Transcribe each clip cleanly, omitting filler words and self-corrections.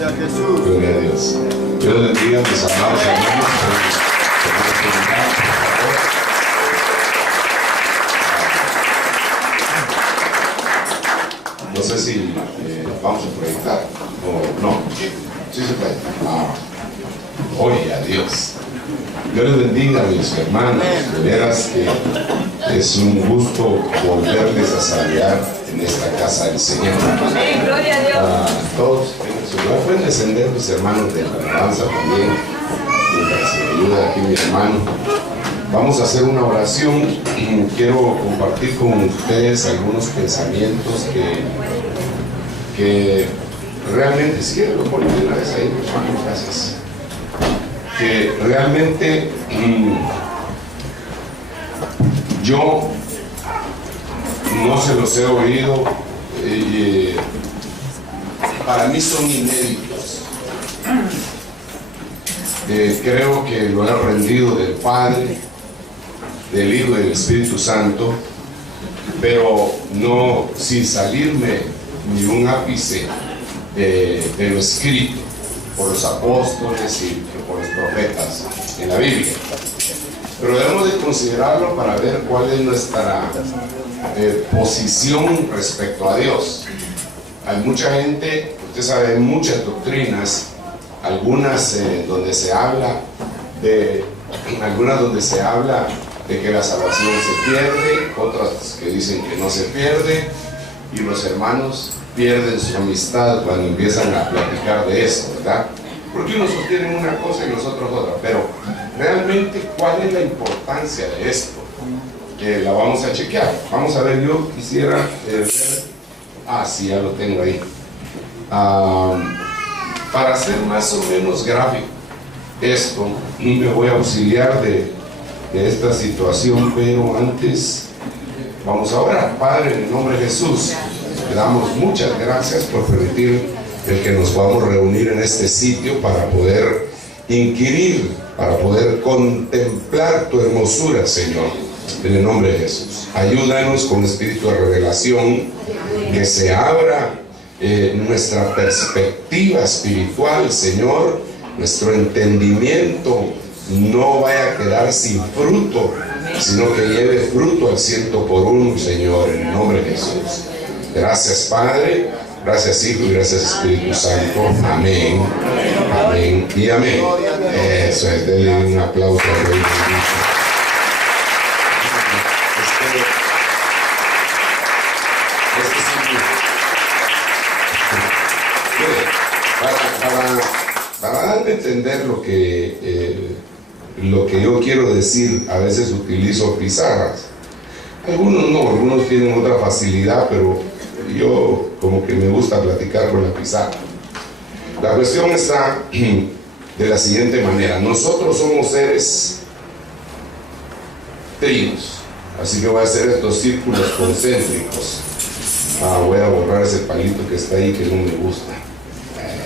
Gracias, Jesús. Gloria a Dios. Dios les bendiga, mis amados hermanos. No sé si vamos a proyectar o no. Sí se puede. Oye, a Dios. Dios les bendiga, mis hermanos. De veras que es un gusto volverles a saludar en esta casa del Señor. Amén, gloria a Dios. Todos en su lugar. Pueden descender mis hermanos de la alabanza también. Mientras me ayuda aquí mi hermano. Vamos a hacer una oración. Quiero compartir con ustedes algunos pensamientos que realmente, si quieren lo ponen de una vez ahí, mis hermanos, gracias. Que realmente yo no se los he oído, para mí son inéditos. Creo que lo he aprendido del Padre, del Hijo y del Espíritu Santo, pero no sin salirme ni un ápice de lo escrito por los apóstoles y por los profetas en la Biblia. Pero debemos de considerarlo para ver cuál es nuestra posición respecto a Dios. Hay mucha gente, usted sabe, hay muchas doctrinas, algunas donde se habla de que la salvación se pierde, otras que dicen que no se pierde, y los hermanos pierden su amistad cuando empiezan a platicar de eso, ¿verdad? Porque unos sostienen una cosa y los otros otra, pero realmente, ¿cuál es la importancia de esto? La vamos a chequear. Vamos a ver, yo quisiera ver, sí, ya lo tengo ahí. Para ser más o menos gráfico esto, y me voy a auxiliar de esta situación, pero antes vamos a orar. Padre, en el nombre de Jesús, te damos muchas gracias por permitir el que nos podamos reunir en este sitio para poder inquirir, para poder contemplar tu hermosura, Señor, en el nombre de Jesús. Ayúdanos con espíritu de revelación, que se abra nuestra perspectiva espiritual, Señor, nuestro entendimiento no vaya a quedar sin fruto, sino que lleve fruto al 100%, Señor, en el nombre de Jesús. Gracias, Padre, gracias, Hijo, y gracias, Espíritu Santo. Amén, amén y amén. Eso es, denle un aplauso al Rey. Para darme a entender lo que yo quiero decir, a veces utilizo pizarras. Algunos no, algunos tienen otra facilidad, pero yo como que me gusta platicar con la pizarra. La cuestión está de la siguiente manera: nosotros somos seres tríos, así que voy a hacer estos círculos concéntricos. Voy a borrar ese palito que está ahí que no me gusta.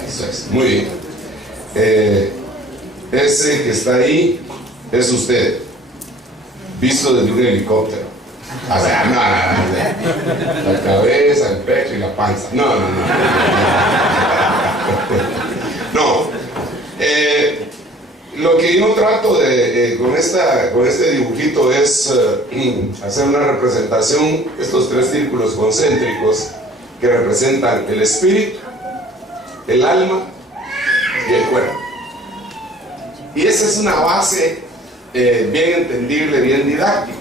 Eso es, muy bien. Ese que está ahí es usted, visto desde un helicóptero. O sea, no, la cabeza, el pecho y la panza. No. Lo que yo trato de con este dibujito es hacer una representación, estos tres círculos concéntricos que representan el espíritu, el alma y el cuerpo. Y esa es una base bien entendible, bien didáctica.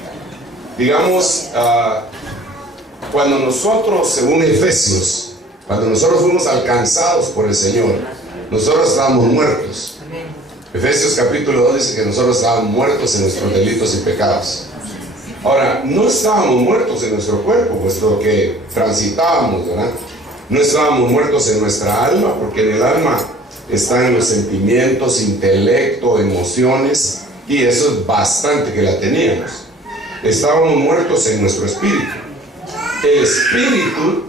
Digamos, cuando nosotros, según Efesios, cuando nosotros fuimos alcanzados por el Señor, nosotros estábamos muertos. Efesios capítulo 2 dice que nosotros estábamos muertos en nuestros delitos y pecados. Ahora, no estábamos muertos en nuestro cuerpo, puesto que transitábamos, ¿verdad? No estábamos muertos en nuestra alma, porque en el alma están los sentimientos, intelecto, emociones, y eso es bastante que la teníamos. Estábamos muertos en nuestro espíritu. El espíritu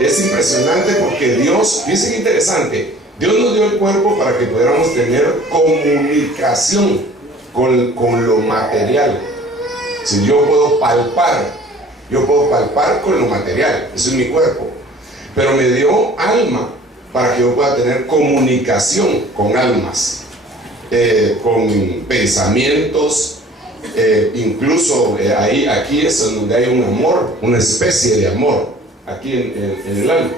es impresionante porque Dios, fíjense qué interesante, Dios nos dio el cuerpo para que pudiéramos tener comunicación con lo material. Si yo puedo palpar con lo material, eso es mi cuerpo. Pero me dio alma para que yo pueda tener comunicación con almas, con pensamientos, incluso aquí es donde hay un amor, una especie de amor, aquí en el alma.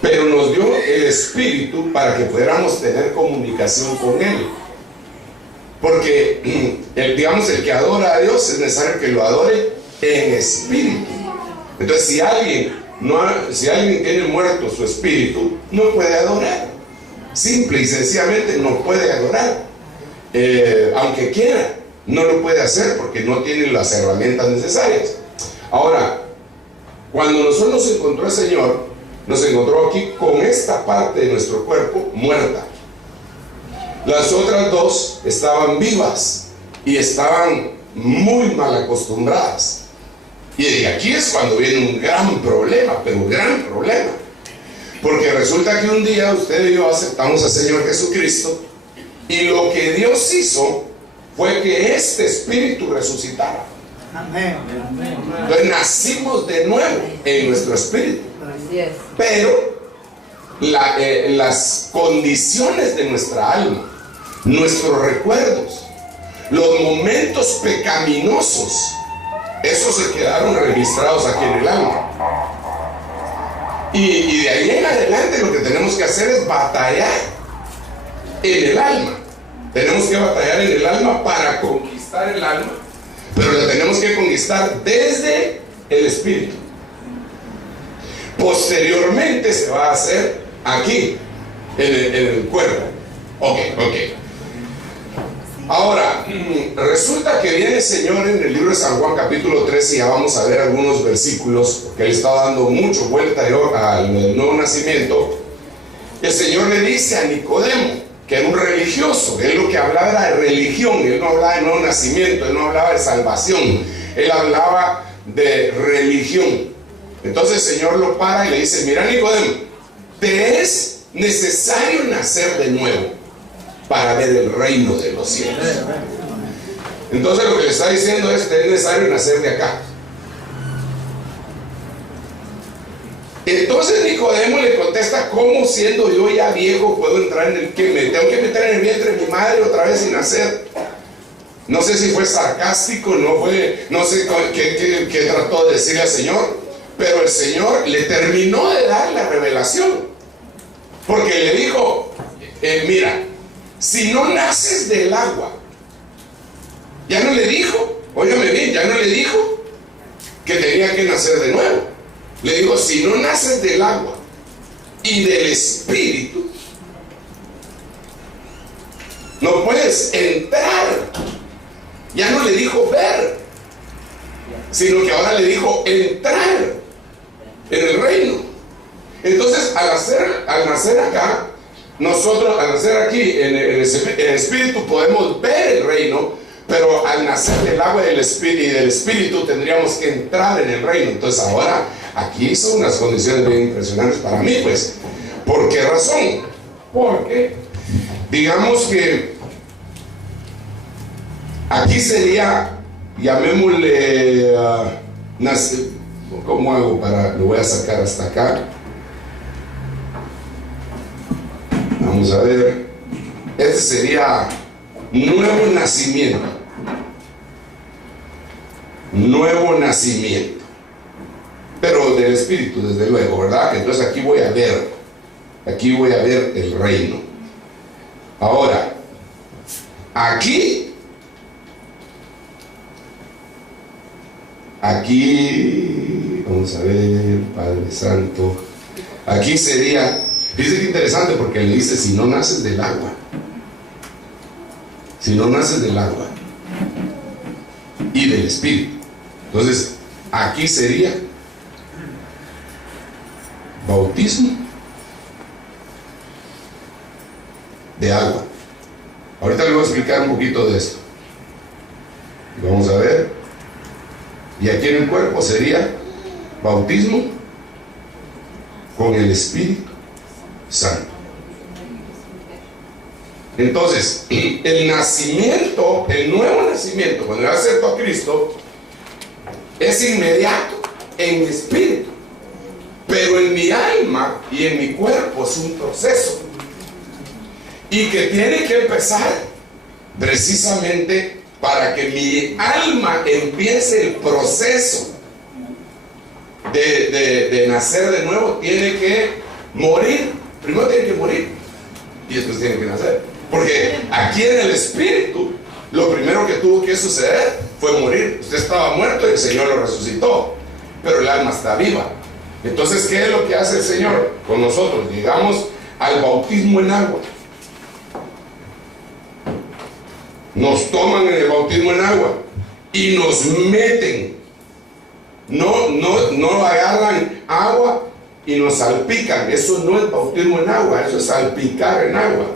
Pero nos dio el Espíritu para que pudiéramos tener comunicación con Él. Porque digamos, el que adora a Dios es necesario que lo adore en espíritu. Entonces, si alguien tiene muerto su espíritu, no puede adorar. Simple y sencillamente no puede adorar. Aunque quiera, no lo puede hacer porque no tiene las herramientas necesarias. Ahora, cuando nosotros nos encontró el Señor, nos encontró aquí con esta parte de nuestro cuerpo muerta. Las otras dos estaban vivas y estaban muy mal acostumbradas. Y aquí es cuando viene un gran problema, pero un gran problema. Porque resulta que un día usted y yo aceptamos al Señor Jesucristo, y lo que Dios hizo fue que este espíritu resucitara. Amén. Entonces nacimos de nuevo en nuestro espíritu. Pero las condiciones de nuestra alma, nuestros recuerdos, los momentos pecaminosos, esos se quedaron registrados aquí en el alma. Y de ahí en adelante lo que tenemos que hacer es batallar en el alma. Tenemos que batallar en el alma para conquistar el alma, pero lo tenemos que conquistar desde el espíritu. Posteriormente se va a hacer aquí, en el cuerpo. Ok. Ahora, resulta que viene el Señor en el libro de San Juan capítulo 13, y ya vamos a ver algunos versículos, porque Él está dando mucho vuelta al nuevo nacimiento. El Señor le dice a Nicodemo, que era un religioso, Él lo que hablaba era de religión, Él no hablaba de nuevo nacimiento, Él no hablaba de salvación, Él hablaba de religión. Entonces el Señor lo para y le dice: mira, Nicodemo, te es necesario nacer de nuevo para ver el reino de los cielos. Entonces lo que le está diciendo es: te es necesario nacer de acá. Entonces Nicodemo le contesta: ¿cómo, siendo yo ya viejo, puedo entrar en el que me tengo que meter en el vientre de mi madre otra vez sin nacer? No sé si fue sarcástico, no sé qué trató de decirle al Señor, pero el Señor le terminó de dar la revelación, porque le dijo: mira, si no naces del agua. Ya no le dijo, óigame bien, ya no le dijo que tenía que nacer de nuevo. Le dijo: si no naces del agua y del espíritu, no puedes entrar. Ya no le dijo ver, sino que ahora le dijo entrar en el reino. Entonces, al nacer acá, nosotros al nacer aquí en el espíritu podemos ver el reino, pero al nacer del agua y del espíritu tendríamos que entrar en el reino. Entonces ahora aquí son unas condiciones bien impresionantes para mí, pues. ¿Por qué razón? Porque digamos que aquí sería, llamémosle, ¿cómo hago para? Lo voy a sacar hasta acá. Vamos a ver. Este sería nuevo nacimiento. Nuevo nacimiento. Pero del espíritu, desde luego, ¿verdad? Entonces aquí voy a ver el reino. Ahora, aquí, vamos a ver, Padre Santo. Aquí sería, fíjese que interesante, porque le dice: si no naces del agua. Si no naces del agua y del espíritu. Entonces, aquí sería bautismo de agua. Ahorita le voy a explicar un poquito de esto. Vamos a ver. Y aquí en el cuerpo sería bautismo con el Espíritu Santo. Entonces, el nacimiento, el nuevo nacimiento, cuando yo acepto a Cristo, es inmediato en mi espíritu. Pero en en mi alma y en mi cuerpo es un proceso. Y que tiene que empezar precisamente para que mi alma empiece el proceso de nacer de nuevo. Tiene que morir. Primero tiene que morir y después tiene que nacer. Porque aquí en el espíritu, lo primero que tuvo que suceder fue morir. Usted estaba muerto y el Señor lo resucitó, pero el alma está viva. Entonces, ¿qué es lo que hace el Señor con nosotros? Llegamos al bautismo en agua. Nos toman en el bautismo en agua y nos meten. No agarran agua y nos salpican. Eso no es bautismo en agua, eso es salpicar en agua.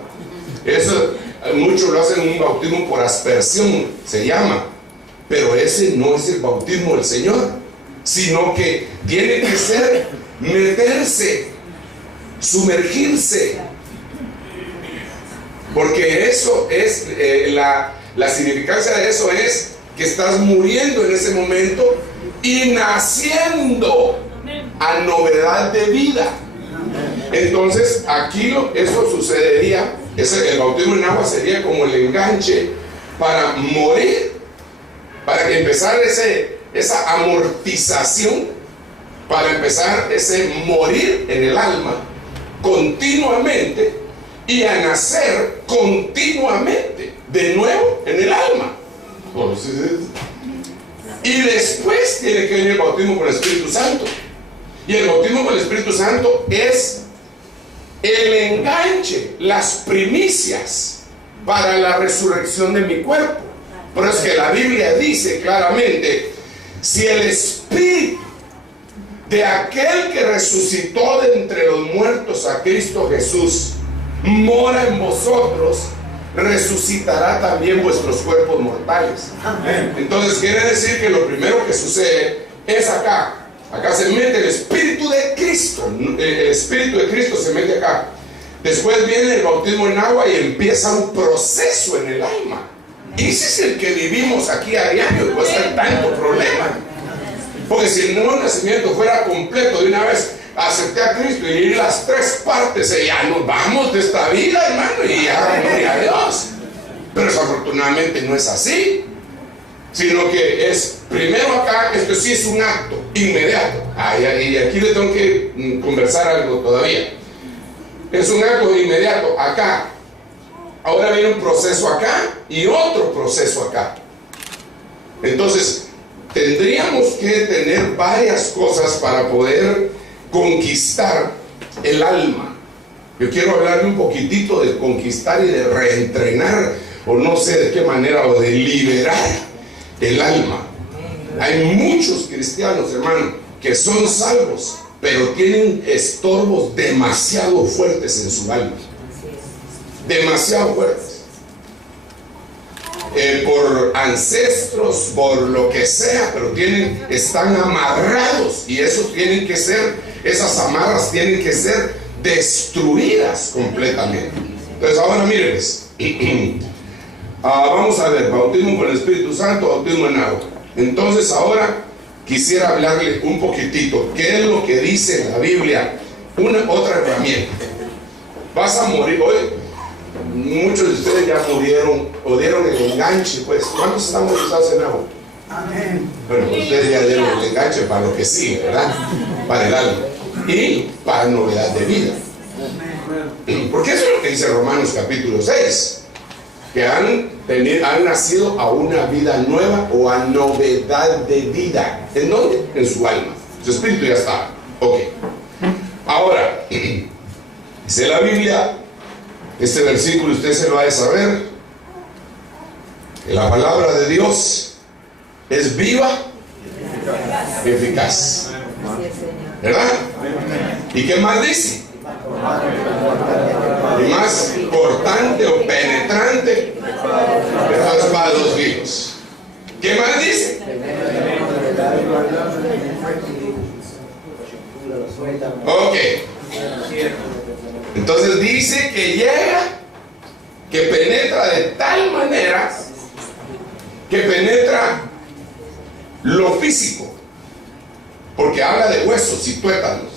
Eso muchos lo hacen un bautismo por aspersión, se llama. Pero ese no es el bautismo del Señor, sino que tiene que ser meterse, sumergirse. Porque eso es, la significancia de eso es que estás muriendo en ese momento y naciendo a novedad de vida. Entonces aquí eso sucedería, el bautismo en agua sería como el enganche para morir, para que empezara esa amortización, para empezar ese morir en el alma continuamente y a nacer continuamente de nuevo en el alma. Y después tiene que venir el bautismo con el Espíritu Santo. Y el bautismo con el Espíritu Santo es el enganche, las primicias para la resurrección de mi cuerpo. Por eso es que la Biblia dice claramente: si el Espíritu de aquel que resucitó de entre los muertos a Cristo Jesús mora en vosotros, resucitará también vuestros cuerpos mortales. Amén. Entonces quiere decir que lo primero que sucede es acá. Acá se mete el Espíritu de Cristo. El Espíritu de Cristo se mete acá. Después viene el bautismo en agua y empieza un proceso en el alma. Y ese es el que vivimos aquí a diario, pues hay tanto problema. Porque si el nuevo nacimiento fuera completo de una vez, acepté a Cristo y ir las tres partes, y ya nos vamos de esta vida, hermano, y ya, gloria a Dios. Pero desafortunadamente no es así, sino que es primero acá. Esto sí es un acto inmediato. Y aquí le tengo que conversar algo todavía. Es un acto inmediato acá. Ahora viene un proceso acá y otro proceso acá. Entonces tendríamos que tener varias cosas para poder conquistar el alma. Yo quiero hablarle un poquitito de conquistar y de reentrenar, o no sé de qué manera, o de liberar el alma. Hay muchos cristianos, hermano, que son salvos, pero tienen estorbos demasiado fuertes en su alma. Demasiado fuertes. Por ancestros, por lo que sea, pero están amarrados, y eso tienen que ser, esas amarras tienen que ser destruidas completamente. Entonces ahora mírenles, vamos a ver, bautismo con el Espíritu Santo, bautismo en agua. Entonces ahora quisiera hablarle un poquitito, ¿qué es lo que dice la Biblia? Otra herramienta. Vas a morir hoy. Muchos de ustedes ya murieron o dieron el enganche, pues. ¿Cuántos están bautizados en agua? Amén. Bueno, ustedes ya dieron el enganche para lo que sigue, ¿verdad? Para el alma y para novedad de vida. Porque eso es lo que dice Romanos capítulo 6, que han nacido a una vida nueva o a novedad de vida. ¿En dónde? En su alma. Su espíritu ya está. Ok. Ahora, dice la Biblia, este versículo usted se lo ha de saber, que la palabra de Dios es viva y eficaz. ¿Verdad? ¿Y qué más dice? Y más cortante o penetrante que la espada de dos filos. ¿Qué más dice? Ok. Entonces dice que llega, que penetra de tal manera que penetra lo físico, porque habla de huesos y tuétanos.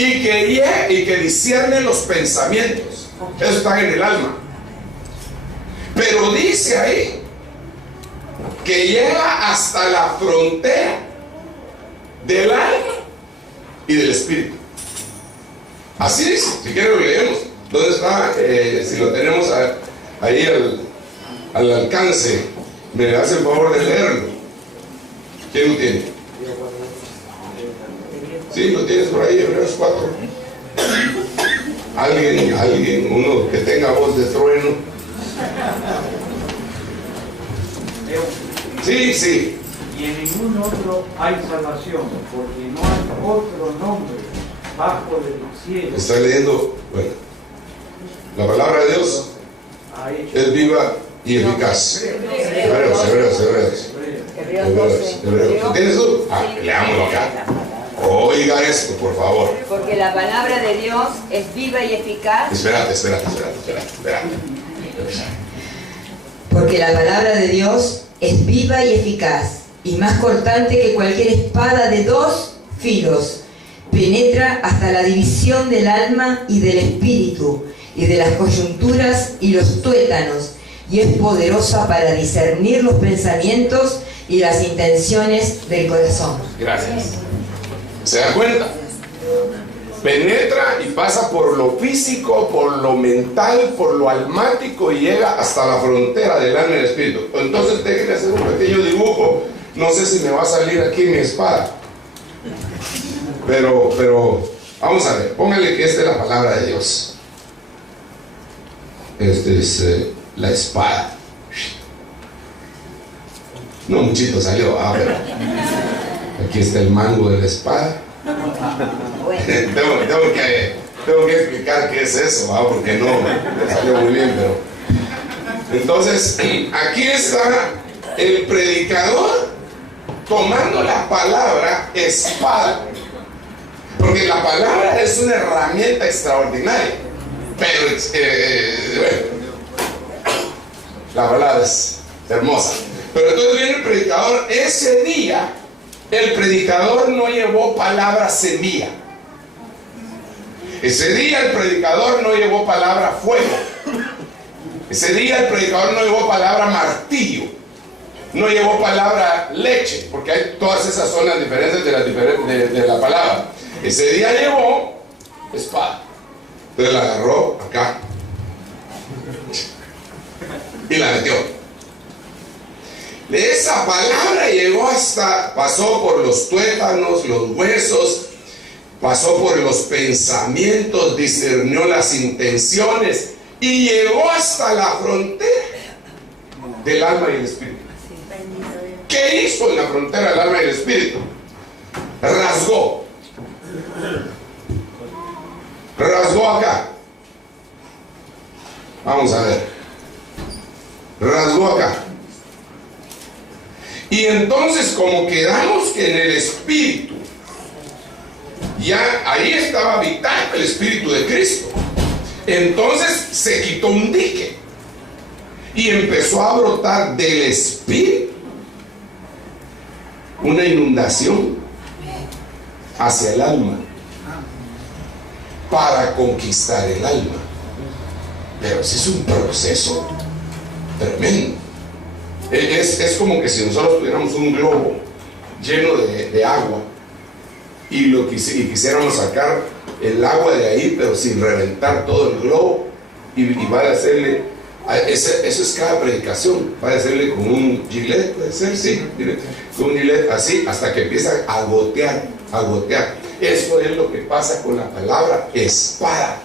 y que discierne los pensamientos. Eso está en el alma. Pero dice ahí que llega hasta la frontera del alma y del espíritu. Así dice. Si quieren lo leemos. ¿Dónde está? Si lo tenemos ahí al alcance, me hace el favor de leerlo. ¿Quién lo tiene? Sí, lo tienes por ahí, Hebreos 4. Alguien, uno que tenga voz de trueno. Sí, sí. Y en ningún otro hay salvación, porque no hay otro nombre bajo del cielo. Está leyendo, bueno, la palabra de Dios es viva y eficaz. Hebreos. ¿Lo tienes tú? Leámoslo acá. Oiga esto, por favor. Porque la palabra de Dios es viva y eficaz. Espérate. Porque la palabra de Dios es viva y eficaz, y más cortante que cualquier espada de dos filos. Penetra hasta la división del alma y del espíritu, y de las coyunturas y los tuétanos, y es poderosa para discernir los pensamientos y las intenciones del corazón. Gracias. ¿Se da cuenta? Penetra y pasa por lo físico, por lo mental, por lo almático y llega hasta la frontera del alma y del espíritu. Entonces déjenme hacer un pequeño dibujo. No sé si me va a salir aquí mi espada. Pero vamos a ver. Póngale que esta es la palabra de Dios. Esta es la espada. No muchito salió. Pero aquí está el mango de la espada. tengo que explicar qué es eso, porque no me salió muy bien, pero entonces aquí está el predicador tomando la palabra espada, porque la palabra es una herramienta extraordinaria, pero bueno, la palabra es hermosa. Pero entonces viene el predicador. Ese día el predicador no llevó palabra semilla. Ese día el predicador no llevó palabra fuego. Ese día el predicador no llevó palabra martillo. No llevó palabra leche, porque hay todas esas zonas diferentes de la palabra. Ese día llevó espada. Entonces la agarró acá y la metió. Esa palabra llegó pasó por los tuétanos, los huesos, pasó por los pensamientos, discernió las intenciones y llegó hasta la frontera del alma y el espíritu. ¿Qué hizo en la frontera del alma y el espíritu? Rasgó acá. Vamos a ver. Rasgó acá. Y entonces, como quedamos que en el espíritu, ya ahí estaba habitando el espíritu de Cristo, entonces se quitó un dique y empezó a brotar del espíritu una inundación hacia el alma para conquistar el alma. Pero ese es un proceso tremendo. Es como que si nosotros tuviéramos un globo lleno de agua y quisiéramos sacar el agua de ahí, pero sin reventar todo el globo, y va a hacerle, eso es cada predicación, va a hacerle con un gilet, puede ser, sí, con un gilet así, hasta que empieza a gotear. Eso es lo que pasa con la palabra espada.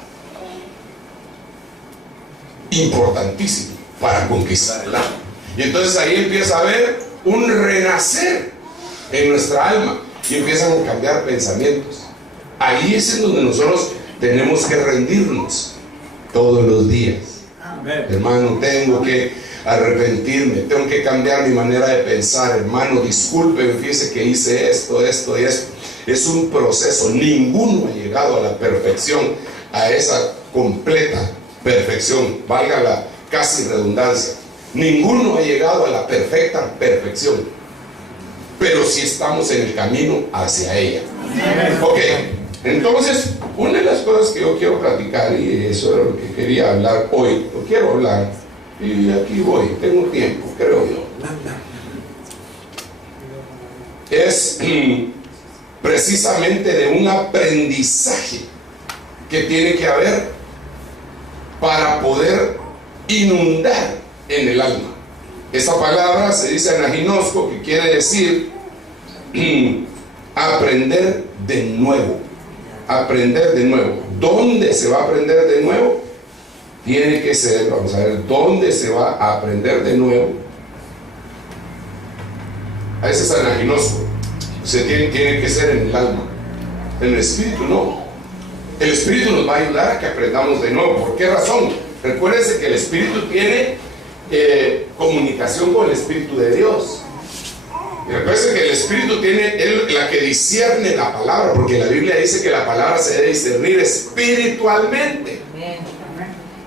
Importantísimo para conquistar el alma. Y entonces ahí empieza a haber un renacer en nuestra alma y empiezan a cambiar pensamientos. Ahí es en donde nosotros tenemos que rendirnos todos los días. Hermano, tengo que arrepentirme, tengo que cambiar mi manera de pensar. Hermano, disculpe, fíjese que hice esto y esto. Es un proceso. Ninguno ha llegado a la perfección, a esa completa perfección, valga la casi redundancia. Ninguno ha llegado a la perfecta perfección, pero sí estamos en el camino hacia ella. Ok, Entonces, una de las cosas que yo quiero platicar, y eso es lo que quería hablar hoy, lo quiero hablar, y aquí voy, tengo tiempo, creo yo, es precisamente de un aprendizaje que tiene que haber para poder inundar en el alma. Esa palabra se dice anaginosco, que quiere decir aprender de nuevo. Aprender de nuevo. ¿Dónde se va a aprender de nuevo? Tiene que ser, vamos a ver, ¿dónde se va a aprender de nuevo? A ese es anaginosco. Tiene que ser en el alma. En el espíritu no. El espíritu nos va a ayudar a que aprendamos de nuevo. ¿Por qué razón? Recuérdense que el espíritu tiene comunicación con el espíritu de Dios. Y recuérdense que el espíritu tiene la que discierne la palabra, porque la Biblia dice que la palabra se debe discernir espiritualmente.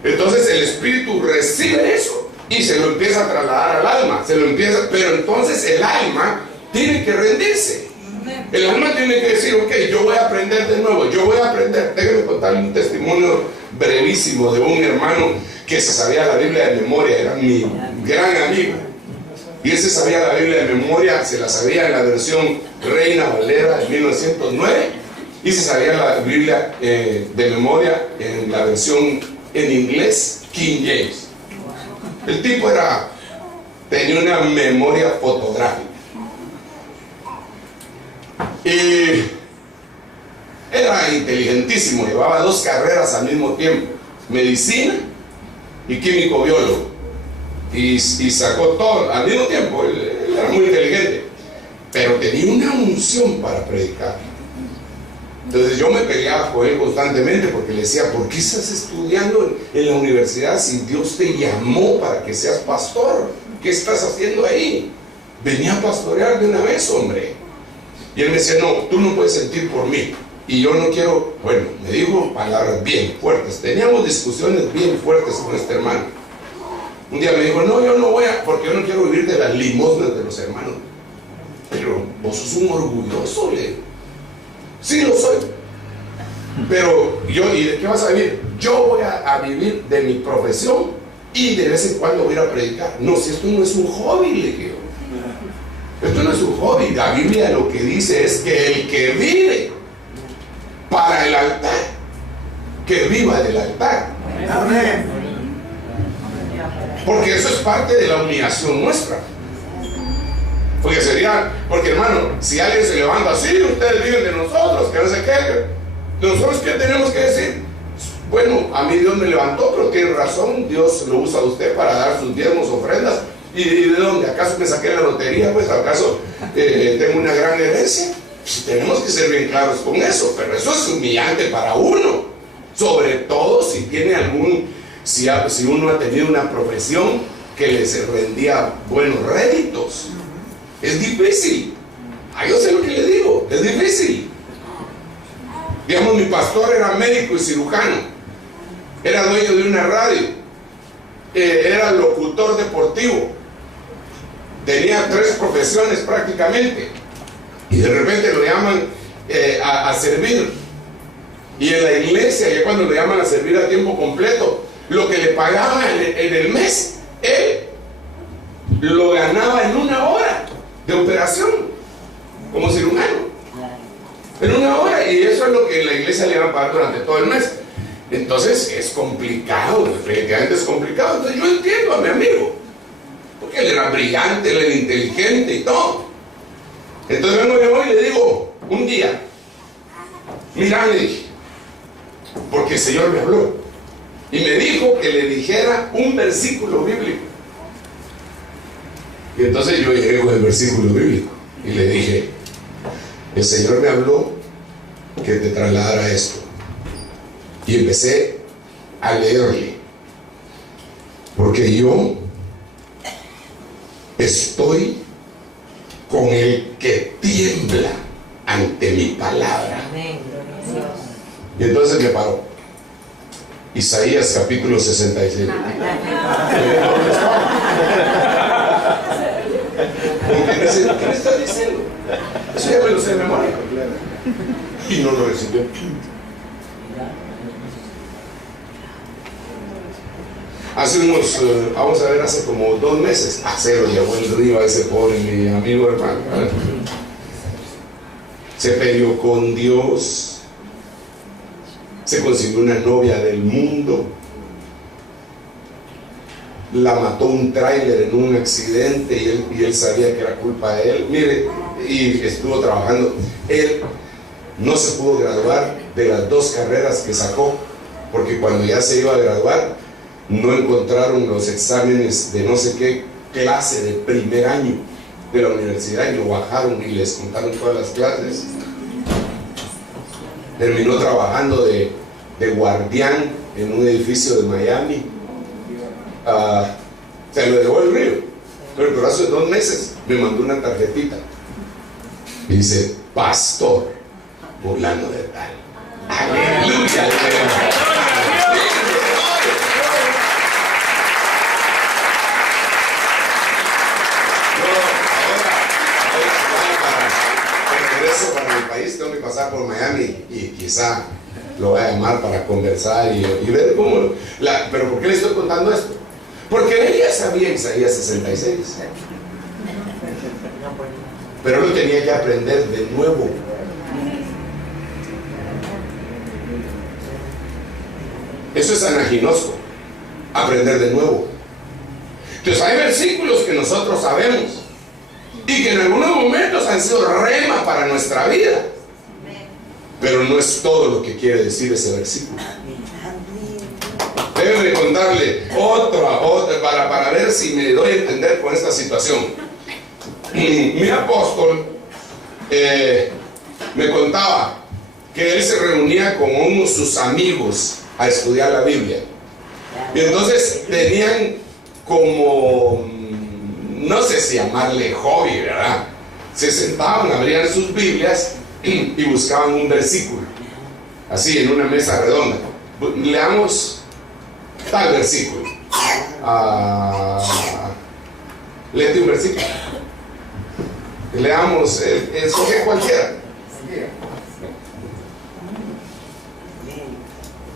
Entonces el espíritu recibe eso y se lo empieza a trasladar al alma, pero entonces el alma tiene que rendirse. El alma tiene que decir, ok, yo voy a aprender de nuevo, yo voy a aprender. Déjenme contarle un testimonio brevísimo de un hermano que se sabía la Biblia de memoria, era mi gran amigo. Y él se sabía la Biblia de memoria, se la sabía en la versión Reina Valera de 1909, y se sabía la Biblia de memoria en la versión en inglés King James. El tipo tenía una memoria fotográfica. Y era inteligentísimo, llevaba 2 carreras al mismo tiempo, medicina y químico biólogo, y sacó todo al mismo tiempo. Él era muy inteligente, pero tenía una unción para predicar. Entonces yo me peleaba con él constantemente porque le decía, ¿por qué estás estudiando en la universidad si Dios te llamó para que seas pastor? ¿Qué estás haciendo ahí? Venía a pastorear de una vez, hombre. Y él me decía, no, tú no puedes sentir por mí. Y yo no quiero, bueno, me dijo palabras bien fuertes. Teníamos discusiones bien fuertes con este hermano. Un día me dijo, no, yo no voy a, porque yo no quiero vivir de las limosnas de los hermanos. Pero vos sos un orgulloso, le digo. Sí, lo soy. Pero yo, ¿y de qué vas a vivir? Yo voy a vivir de mi profesión y de vez en cuando voy a ir a predicar. No, si esto no es un hobby, le digo. Esto no es un hobby. La Biblia lo que dice es que el que vive para el altar, que viva del altar. Amén. Porque eso es parte de la humillación nuestra. Porque hermano, si alguien se levanta así, ustedes viven de nosotros, que no sé qué, nosotros qué tenemos que decir. Bueno, a mí Dios me levantó, pero tiene razón, Dios lo usa a usted para dar sus diezmos, ofrendas. ¿Y de dónde? ¿Acaso me saqué la lotería? Pues ¿acaso tengo una gran herencia? Pues, tenemos que ser bien claros con eso, pero eso es humillante para uno, sobre todo si tiene si uno ha tenido una profesión que les rendía buenos réditos. Es difícil. Yo sé lo que le digo, es difícil. Digamos, mi pastor era médico y cirujano, era dueño de una radio, era locutor deportivo, tenía 3 profesiones prácticamente, y de repente lo llaman a servir. Y en la iglesia, ya cuando lo llaman a servir a tiempo completo, lo que le pagaban en el mes, él lo ganaba en 1 hora de operación como cirujano, en 1 hora, y eso es lo que la iglesia le iba a pagar durante todo el mes. Entonces es complicado, definitivamente es complicado. Entonces yo entiendo a mi amigo, porque él era brillante, él era inteligente y todo. Entonces vengo yo y le digo un día, mira, le dije, porque el Señor me habló y me dijo que le dijera un versículo bíblico. Y entonces yo llegué con el versículo bíblico y le dije, el Señor me habló que te trasladara esto. Y empecé a leerle, porque yo estoy con el que tiembla ante mi palabra. Y entonces me paró. Isaías capítulo 66. ¿Qué me está diciendo? Eso ya me lo sé de memoria. y no lo recibió. Vamos a ver, hace como 2 meses, se lo llevó el río a ese pobre mi amigo hermano. Se peleó con Dios, se consiguió una novia del mundo, la mató un tráiler en un accidente y él sabía que era culpa de él. Mire, y estuvo trabajando. Él no se pudo graduar de las 2 carreras que sacó, porque cuando ya se iba a graduar no encontraron los exámenes de no sé qué clase de primer año de la universidad y lo bajaron y les contaron todas las clases. Terminó trabajando de guardián en un edificio de Miami. Se lo llevó el río, pero hace 2 meses me mandó una tarjetita y dice: pastor fulano de tal. Aleluya. Para mi país tengo que pasar por Miami y quizá lo voy a llamar para conversar y ver cómo pero ¿por qué le estoy contando esto? Porque él ya sabía Isaías 66, pero lo tenía que aprender de nuevo. Eso es anaginoso, aprender de nuevo. Entonces hay versículos que nosotros sabemos y que en algunos momentos han sido rema para nuestra vida, pero no es todo lo que quiere decir ese versículo. Déjenme contarle otra para ver si me doy a entender con esta situación. Mi apóstol me contaba que él se reunía con unos sus amigos a estudiar la Biblia, y entonces tenían como, no sé si llamarle hobby, ¿verdad? Se sentaban, abrían sus Biblias y buscaban un versículo, así en una mesa redonda. Leamos tal versículo. Léete un versículo. Leamos, escoge cualquiera.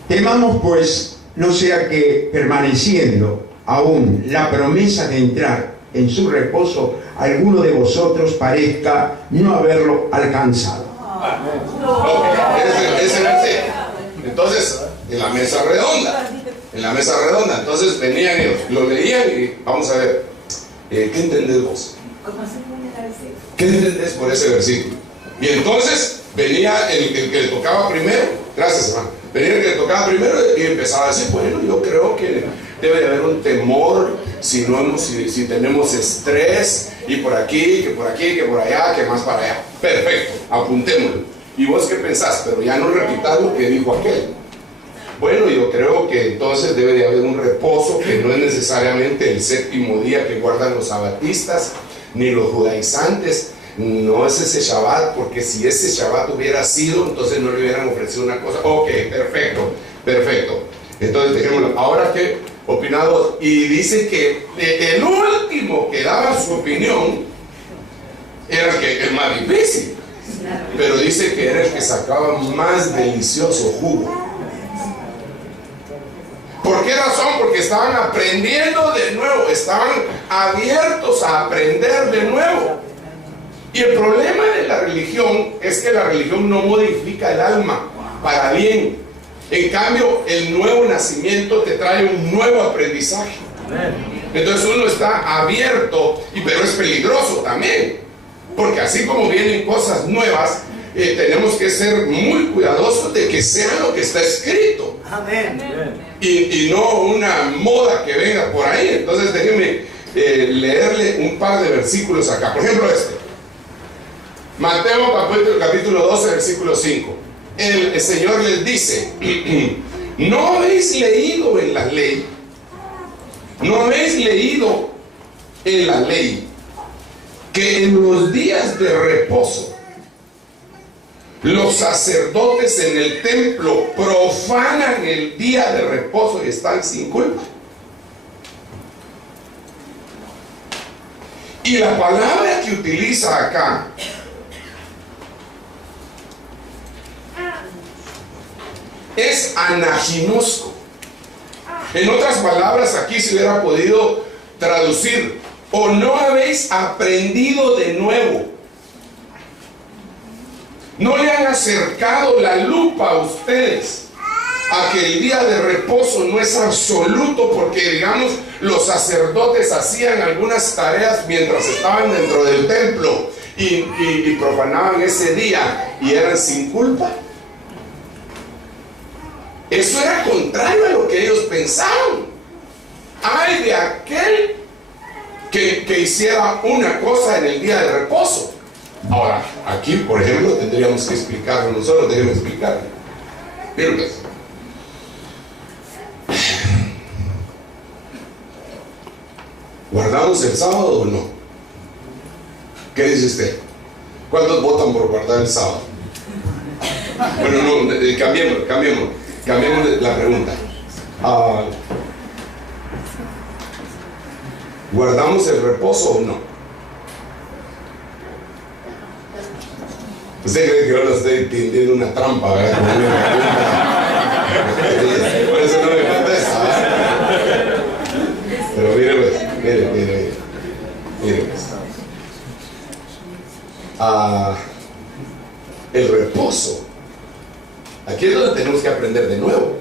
Temamos pues, no sea que permaneciendo aún la promesa de entrar en su reposo, alguno de vosotros parezca no haberlo alcanzado. Ese versículo. Entonces, en la mesa redonda, entonces venían ellos, lo leían y vamos a ver, ¿qué entendés vos? ¿Qué entendés por ese versículo? Y entonces venía el que le tocaba primero, gracias hermano, venía el que le tocaba primero y empezaba a decir: bueno, yo creo que debe de haber un temor si tenemos estrés, y por aquí, que por allá, que más para allá. Perfecto, apuntémoslo. ¿Y vos qué pensás? Pero ya no repitas lo que dijo aquel. Bueno, yo creo que entonces debe de haber un reposo que no es necesariamente el 7º día que guardan los sabatistas ni los judaizantes. No es ese Shabbat, porque si ese Shabbat hubiera sido, entonces no le hubieran ofrecido una cosa. Ok, perfecto. Entonces dejémoslo. Ahora, ¿qué opinado? Y dice que el último que daba su opinión era el más difícil, pero dice que era el que sacaba más delicioso jugo. ¿Por qué razón? Porque estaban aprendiendo de nuevo, estaban abiertos a aprender de nuevo. Y el problema de la religión es que la religión no modifica el alma para bien. En cambio, el nuevo nacimiento te trae un nuevo aprendizaje. Entonces uno está abierto, pero es peligroso también, porque así como vienen cosas nuevas, tenemos que ser muy cuidadosos de que sea lo que está escrito. Y no una moda que venga por ahí. Entonces déjenme leerle un par de versículos acá. Por ejemplo, Mateo capítulo 12, versículo 5. El Señor les dice: ¿no habéis leído en la ley? ¿No habéis leído en la ley que en los días de reposo los sacerdotes en el templo profanan el día de reposo y están sin culpa? Y la palabra que utiliza acá es anaginosco. En otras palabras, aquí se hubiera podido traducir: o no habéis aprendido de nuevo. No le han acercado la lupa a ustedes a que el día de reposo no es absoluto, porque digamos los sacerdotes hacían algunas tareas mientras estaban dentro del templo y profanaban ese día y eran sin culpa. Eso era contrario a lo que ellos pensaban. Ay de aquel que hiciera una cosa en el día de reposo. Ahora, aquí, por ejemplo, tendríamos que explicarlo nosotros. Déjenme explicarlo. Miren pues. ¿Guardamos el sábado o no? ¿Qué dice usted? ¿Cuántos votan por guardar el sábado? Bueno, no, cambiemos la pregunta. ¿Guardamos el reposo o no? ¿Usted cree que ahora estoy tendiendo una trampa, verdad? Por eso no me contesta, ¿verdad? Pero mire pues, mire pues. El reposo. Aquí es donde tenemos que aprender de nuevo.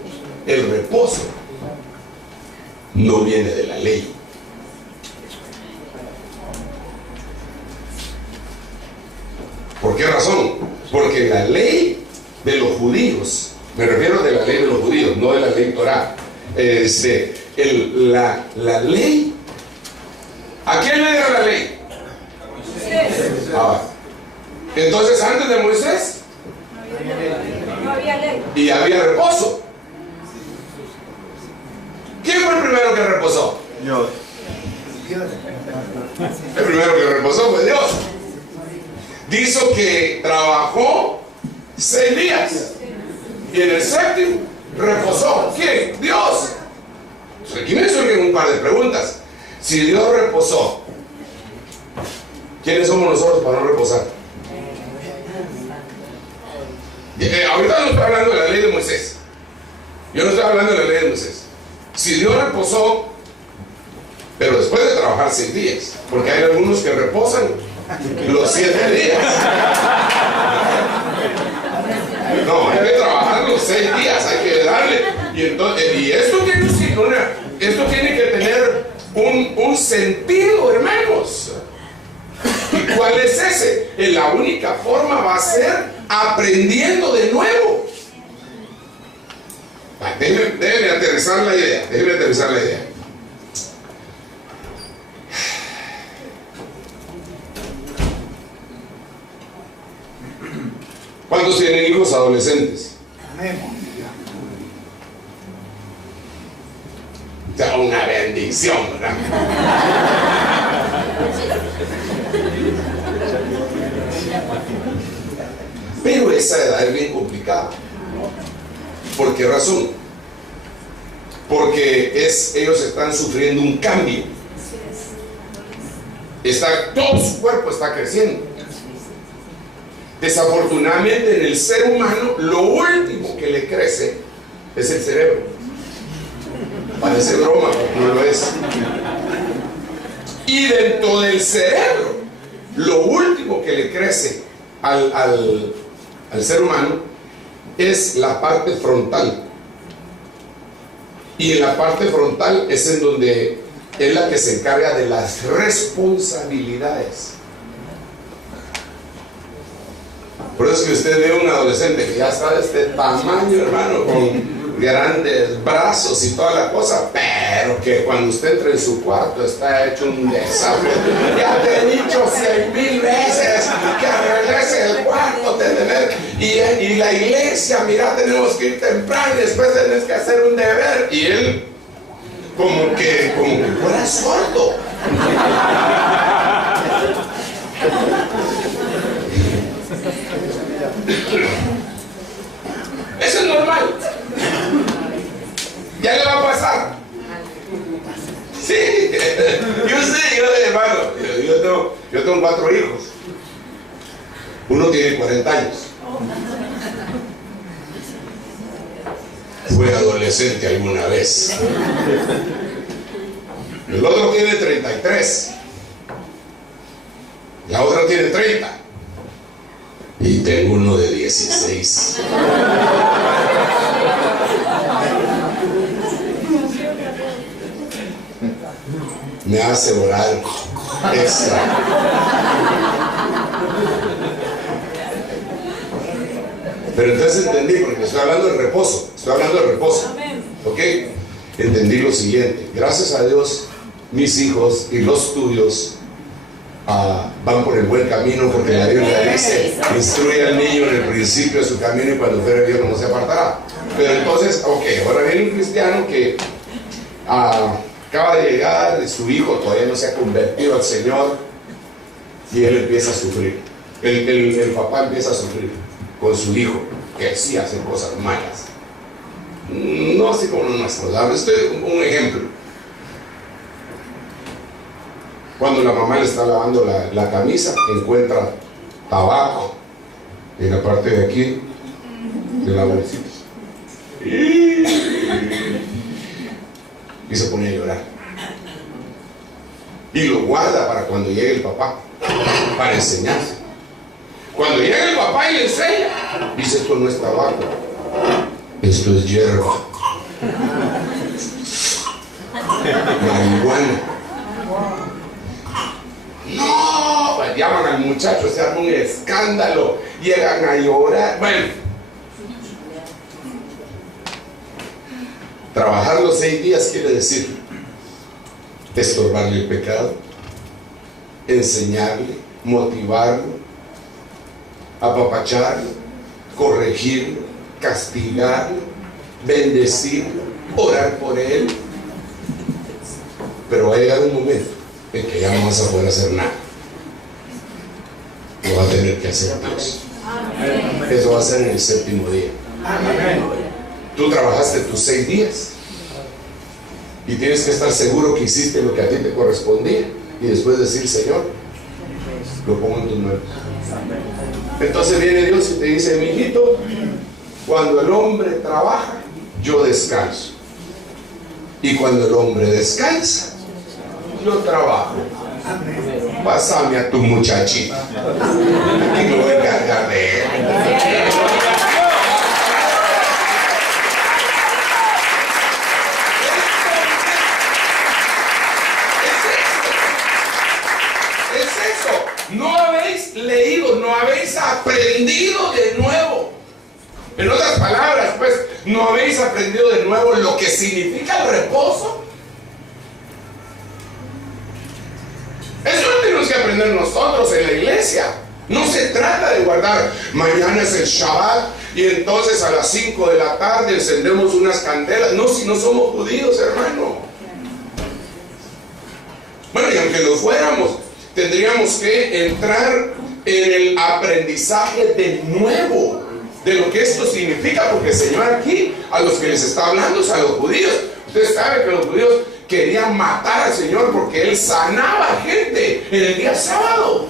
El reposo no viene de la ley. ¿Por qué razón? Porque la ley de los judíos, me refiero de la ley de los judíos, no de la ley Torah. La ley, ¿a quién le dio la ley? Entonces, antes de Moisés No había ley. y había reposo. ¿Quién fue el primero que reposó? Dios. El primero que reposó fue Dios. Dice que trabajó 6 días y en el séptimo reposó. ¿Quién? Dios. Aquí me surgen un par de preguntas. Si Dios reposó, ¿quiénes somos nosotros para no reposar? Ahorita no estoy hablando de la ley de Moisés. Yo no estoy hablando de la ley de Moisés. Si Dios reposó, pero después de trabajar 6 días, porque hay algunos que reposan los 7 días. No, hay que trabajar los 6 días, hay que darle. Y esto tiene que tener un sentido, hermanos. ¿Y cuál es ese? La única forma va a ser aprendiendo de nuevo. Déjenme aterrizar la idea. ¿Cuántos tienen hijos adolescentes? O sea, una bendición, ¿verdad? Pero esa edad es bien complicada. ¿Por qué razón? Porque ellos están sufriendo un cambio. Todo su cuerpo está creciendo. Desafortunadamente, en el ser humano lo último que le crece es el cerebro. Parece broma, pero no lo es. Y dentro del cerebro, lo último que le crece al ser humano es la parte frontal. Y en la parte frontal es en donde es la que se encarga de las responsabilidades. Por eso es que usted ve a un adolescente que ya está de este tamaño, hermano, con grandes brazos y toda la cosa, pero que cuando usted entra en su cuarto está hecho un desastre. Ya te he dicho 100,000 veces que regrese al cuarto, y la iglesia, mira, tenemos que ir temprano y después tenés que hacer un deber. Y él como que fuera sordo. Eso es normal. Ya le va a pasar. Sí, hermano, yo tengo 4 hijos. Uno tiene 40 años. fue adolescente alguna vez. El otro tiene 33. La otra tiene 30. Y tengo uno de 16. Me hace orar extra. Pero entonces entendí, porque estoy hablando del reposo. Estoy hablando del reposo. ¿Ok? Entendí lo siguiente. Gracias a Dios, mis hijos y los tuyos van por el buen camino, porque la Biblia dice: instruye al niño en el principio de su camino y cuando fuere viejo no se apartará. Pero entonces, ok, ahora viene un cristiano que acaba de llegar, su hijo todavía no se ha convertido al Señor, y él empieza a sufrir. El papá empieza a sufrir con su hijo, que sí hace cosas malas. No así como nuestros. Esto es un ejemplo. Cuando la mamá le está lavando la camisa, encuentra tabaco en la parte de aquí de la bolsita. Y se pone a llorar. Y lo guarda para cuando llegue el papá, para enseñarse. Cuando llega el papá y le enseña, dice: esto no es tabaco, esto es hierba, marihuana. No, pues llaman al muchacho, se arma un escándalo, llegan a llorar. Bueno, trabajar los 6 días quiere decir estorbarle el pecado, enseñarle, motivarlo, apapacharlo, corregirlo, castigarlo, bendecirlo, orar por él. Pero va a llegar un momento en que ya no vas a poder hacer nada. Lo va a tener que hacer Dios. Eso va a ser en el 7º día. Tú trabajaste tus 6 días y tienes que estar seguro que hiciste lo que a ti te correspondía, y después decir: Señor, lo pongo en tus manos. Entonces viene Dios y te dice: mi hijito, cuando el hombre trabaja, yo descanso, y cuando el hombre descansa, yo trabajo. Pásame a tu muchachita, aquí me voy a encargar de él. No habéis leído, no habéis aprendido de nuevo. En otras palabras, pues, no habéis aprendido de nuevo lo que significa el reposo. Eso lo tenemos que aprender nosotros en la iglesia. No se trata de guardar: mañana es el Shabbat y entonces a las 5 de la tarde encendemos unas candelas. No, si no somos judíos, hermano. Bueno, y aunque lo fuéramos, tendríamos que entrar en el aprendizaje de nuevo de lo que esto significa, porque el Señor aquí a los que les está hablando es a los judíos. Usted sabe que los judíos querían matar al Señor porque Él sanaba gente en el día sábado.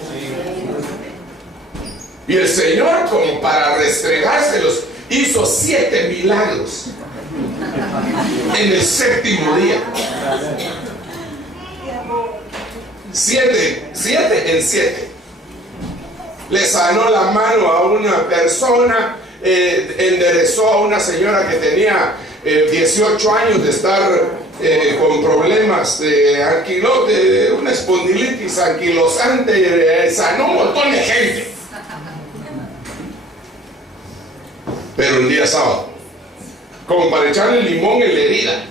Y el Señor, como para restregárselos, hizo 7 milagros en el 7º día. 7 en 7. Le sanó la mano a una persona, enderezó a una señora que tenía 18 años de estar con problemas de una espondilitis anquilosante, sanó un montón de gente. Pero el día sábado, como para echarle limón en la herida.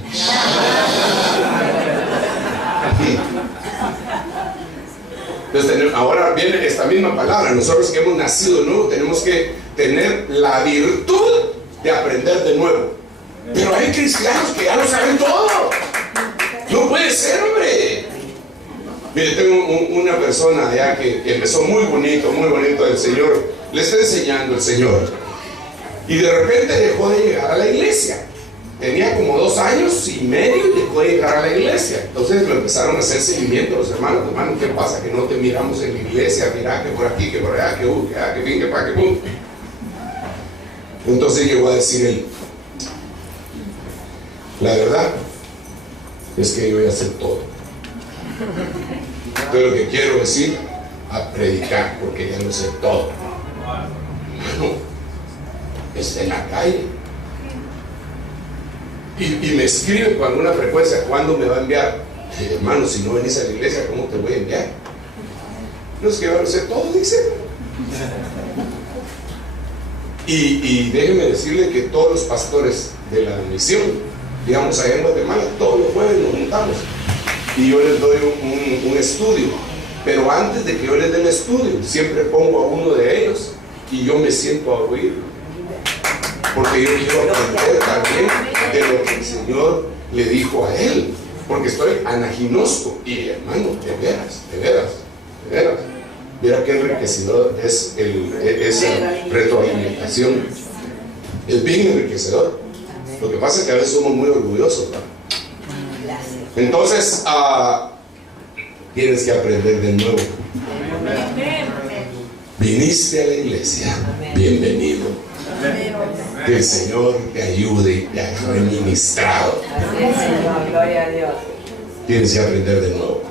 Entonces, ahora viene esta misma palabra. Nosotros que hemos nacido de nuevo tenemos que tener la virtud de aprender de nuevo. Pero hay cristianos que ya lo saben todo. No puede ser, hombre. Mire, tengo una persona allá que empezó muy bonito el Señor. Le está enseñando el Señor. Y de repente dejó de llegar a la iglesia. Tenía como 2 años y medio y dejó de llegar a la iglesia. Entonces lo empezaron a hacer seguimiento los hermanos. Hermano, ¿qué pasa? Que no te miramos en la iglesia. Mira, que por aquí, que por allá, que fin, que pa, que pum. Entonces llegó a decir él: La verdad es que yo ya sé todo. Entonces lo que quiero es ir a predicar, porque ya lo sé todo. Hermano, está en la calle. Y me escribe cuando una frecuencia, ¿cuándo me va a enviar? Dije, hermano, si no venís a la iglesia, ¿cómo te voy a enviar? No es que yo lo sé todo, dice. Y déjeme decirle que todos los pastores de la misión, digamos allá en Guatemala, todos los jueves nos juntamos y yo les doy un estudio, pero antes de que yo les dé el estudio siempre pongo a uno de ellos y yo me siento a oír, porque yo quiero aprender también de lo que el Señor le dijo a él, porque estoy anaginosco. Y hermano, de veras mira qué enriquecedor es esa retroalimentación. Es bien enriquecedor. Lo que pasa es que a veces somos muy orgullosos, ¿verdad? Entonces tienes que aprender de nuevo. Viniste a la iglesia, bienvenido. Que el Señor te ayude y te haga ministrado. Gloria a Dios. Tienes que aprender de nuevo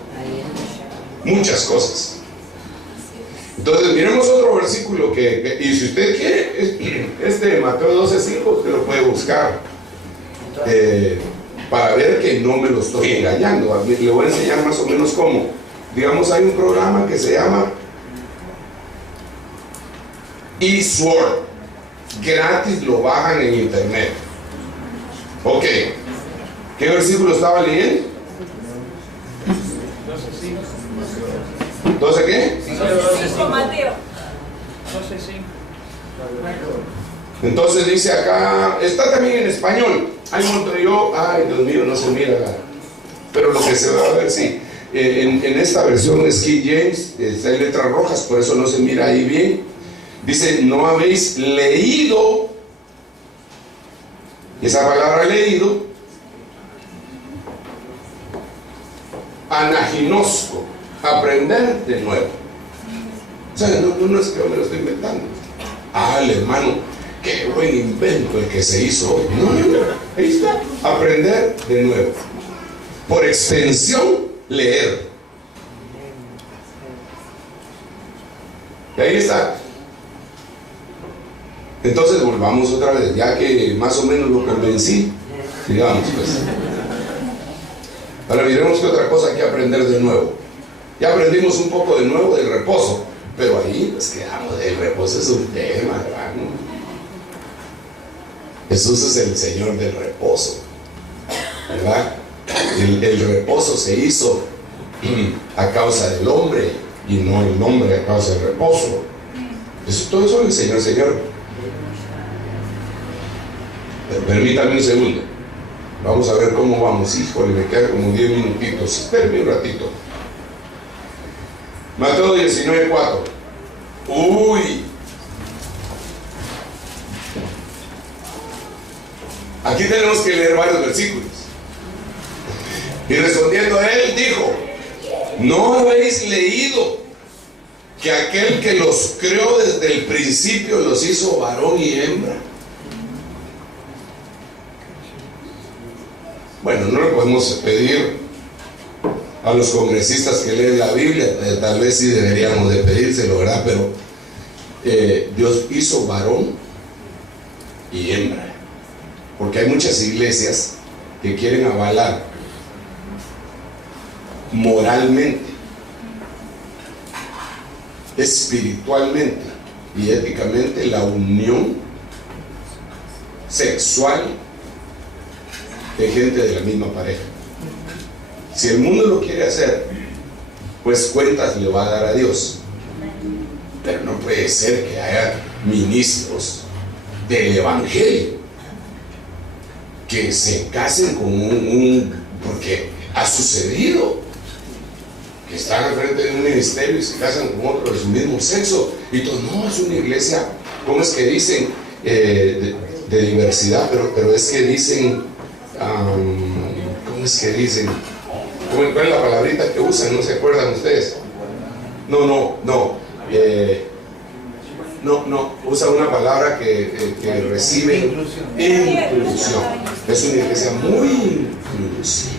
muchas cosas. Entonces miremos otro versículo y si usted quiere, Mateo 12:5, usted lo puede buscar para ver que no me lo estoy engañando. Le voy a enseñar más o menos cómo. Digamos, hay un programa que se llama eSword, gratis, lo bajan en internet. Ok, ¿qué versículo estaba leyendo? 12 qué? 5 Mateo. Entonces dice acá, está también en español. Hay un montón, ay Dios mío, no se mira, pero lo que se va a ver, sí. En esta versión es King James, hay letras rojas, por eso no se mira ahí bien. Dice, no habéis leído, esa palabra leído, anaginosco, aprender de nuevo. O sea, no es que yo me lo estoy inventando. El hermano, qué buen invento el que se hizo hoy. No, ahí está, aprender de nuevo. Por extensión, leer. Y ahí está. Entonces volvamos otra vez, ya que más o menos lo convencí, digamos pues. Ahora miremos qué otra cosa hay que aprender de nuevo. Ya aprendimos un poco de nuevo del reposo, pero ahí pues quedamos, el reposo es un tema, hermano. Jesús es el Señor del reposo, ¿verdad? El reposo se hizo a causa del hombre y no el hombre a causa del reposo. Todo eso lo enseñó el Señor. Permítame un segundo. Vamos a ver cómo vamos. Híjole, me quedan como 10 minutitos. Espérame un ratito. Mateo 19:4. Uy. Aquí tenemos que leer varios versículos. Y respondiendo a él, dijo: ¿no habéis leído que aquel que los creó desde el principio los hizo varón y hembra? Bueno, no le podemos pedir a los congresistas que leen la Biblia, tal vez sí deberíamos de pedírselo, ¿verdad? Pero Dios hizo varón y hembra, porque hay muchas iglesias que quieren avalar moralmente, espiritualmente y éticamente la unión sexual de gente de la misma pareja. Si el mundo lo quiere hacer, pues cuentas le va a dar a Dios. Pero no puede ser que haya ministros del evangelio que se casen con porque ha sucedido que están al frente de un ministerio y se casan con otro de su mismo sexo y todo. No, es una iglesia, ¿cómo es que dicen? De diversidad, pero es que dicen, ¿cómo es que dicen? ¿Cuál es la palabrita que usan? ¿No se acuerdan ustedes? No. No, usa una palabra que recibe inclusión. Es una iglesia muy inclusiva.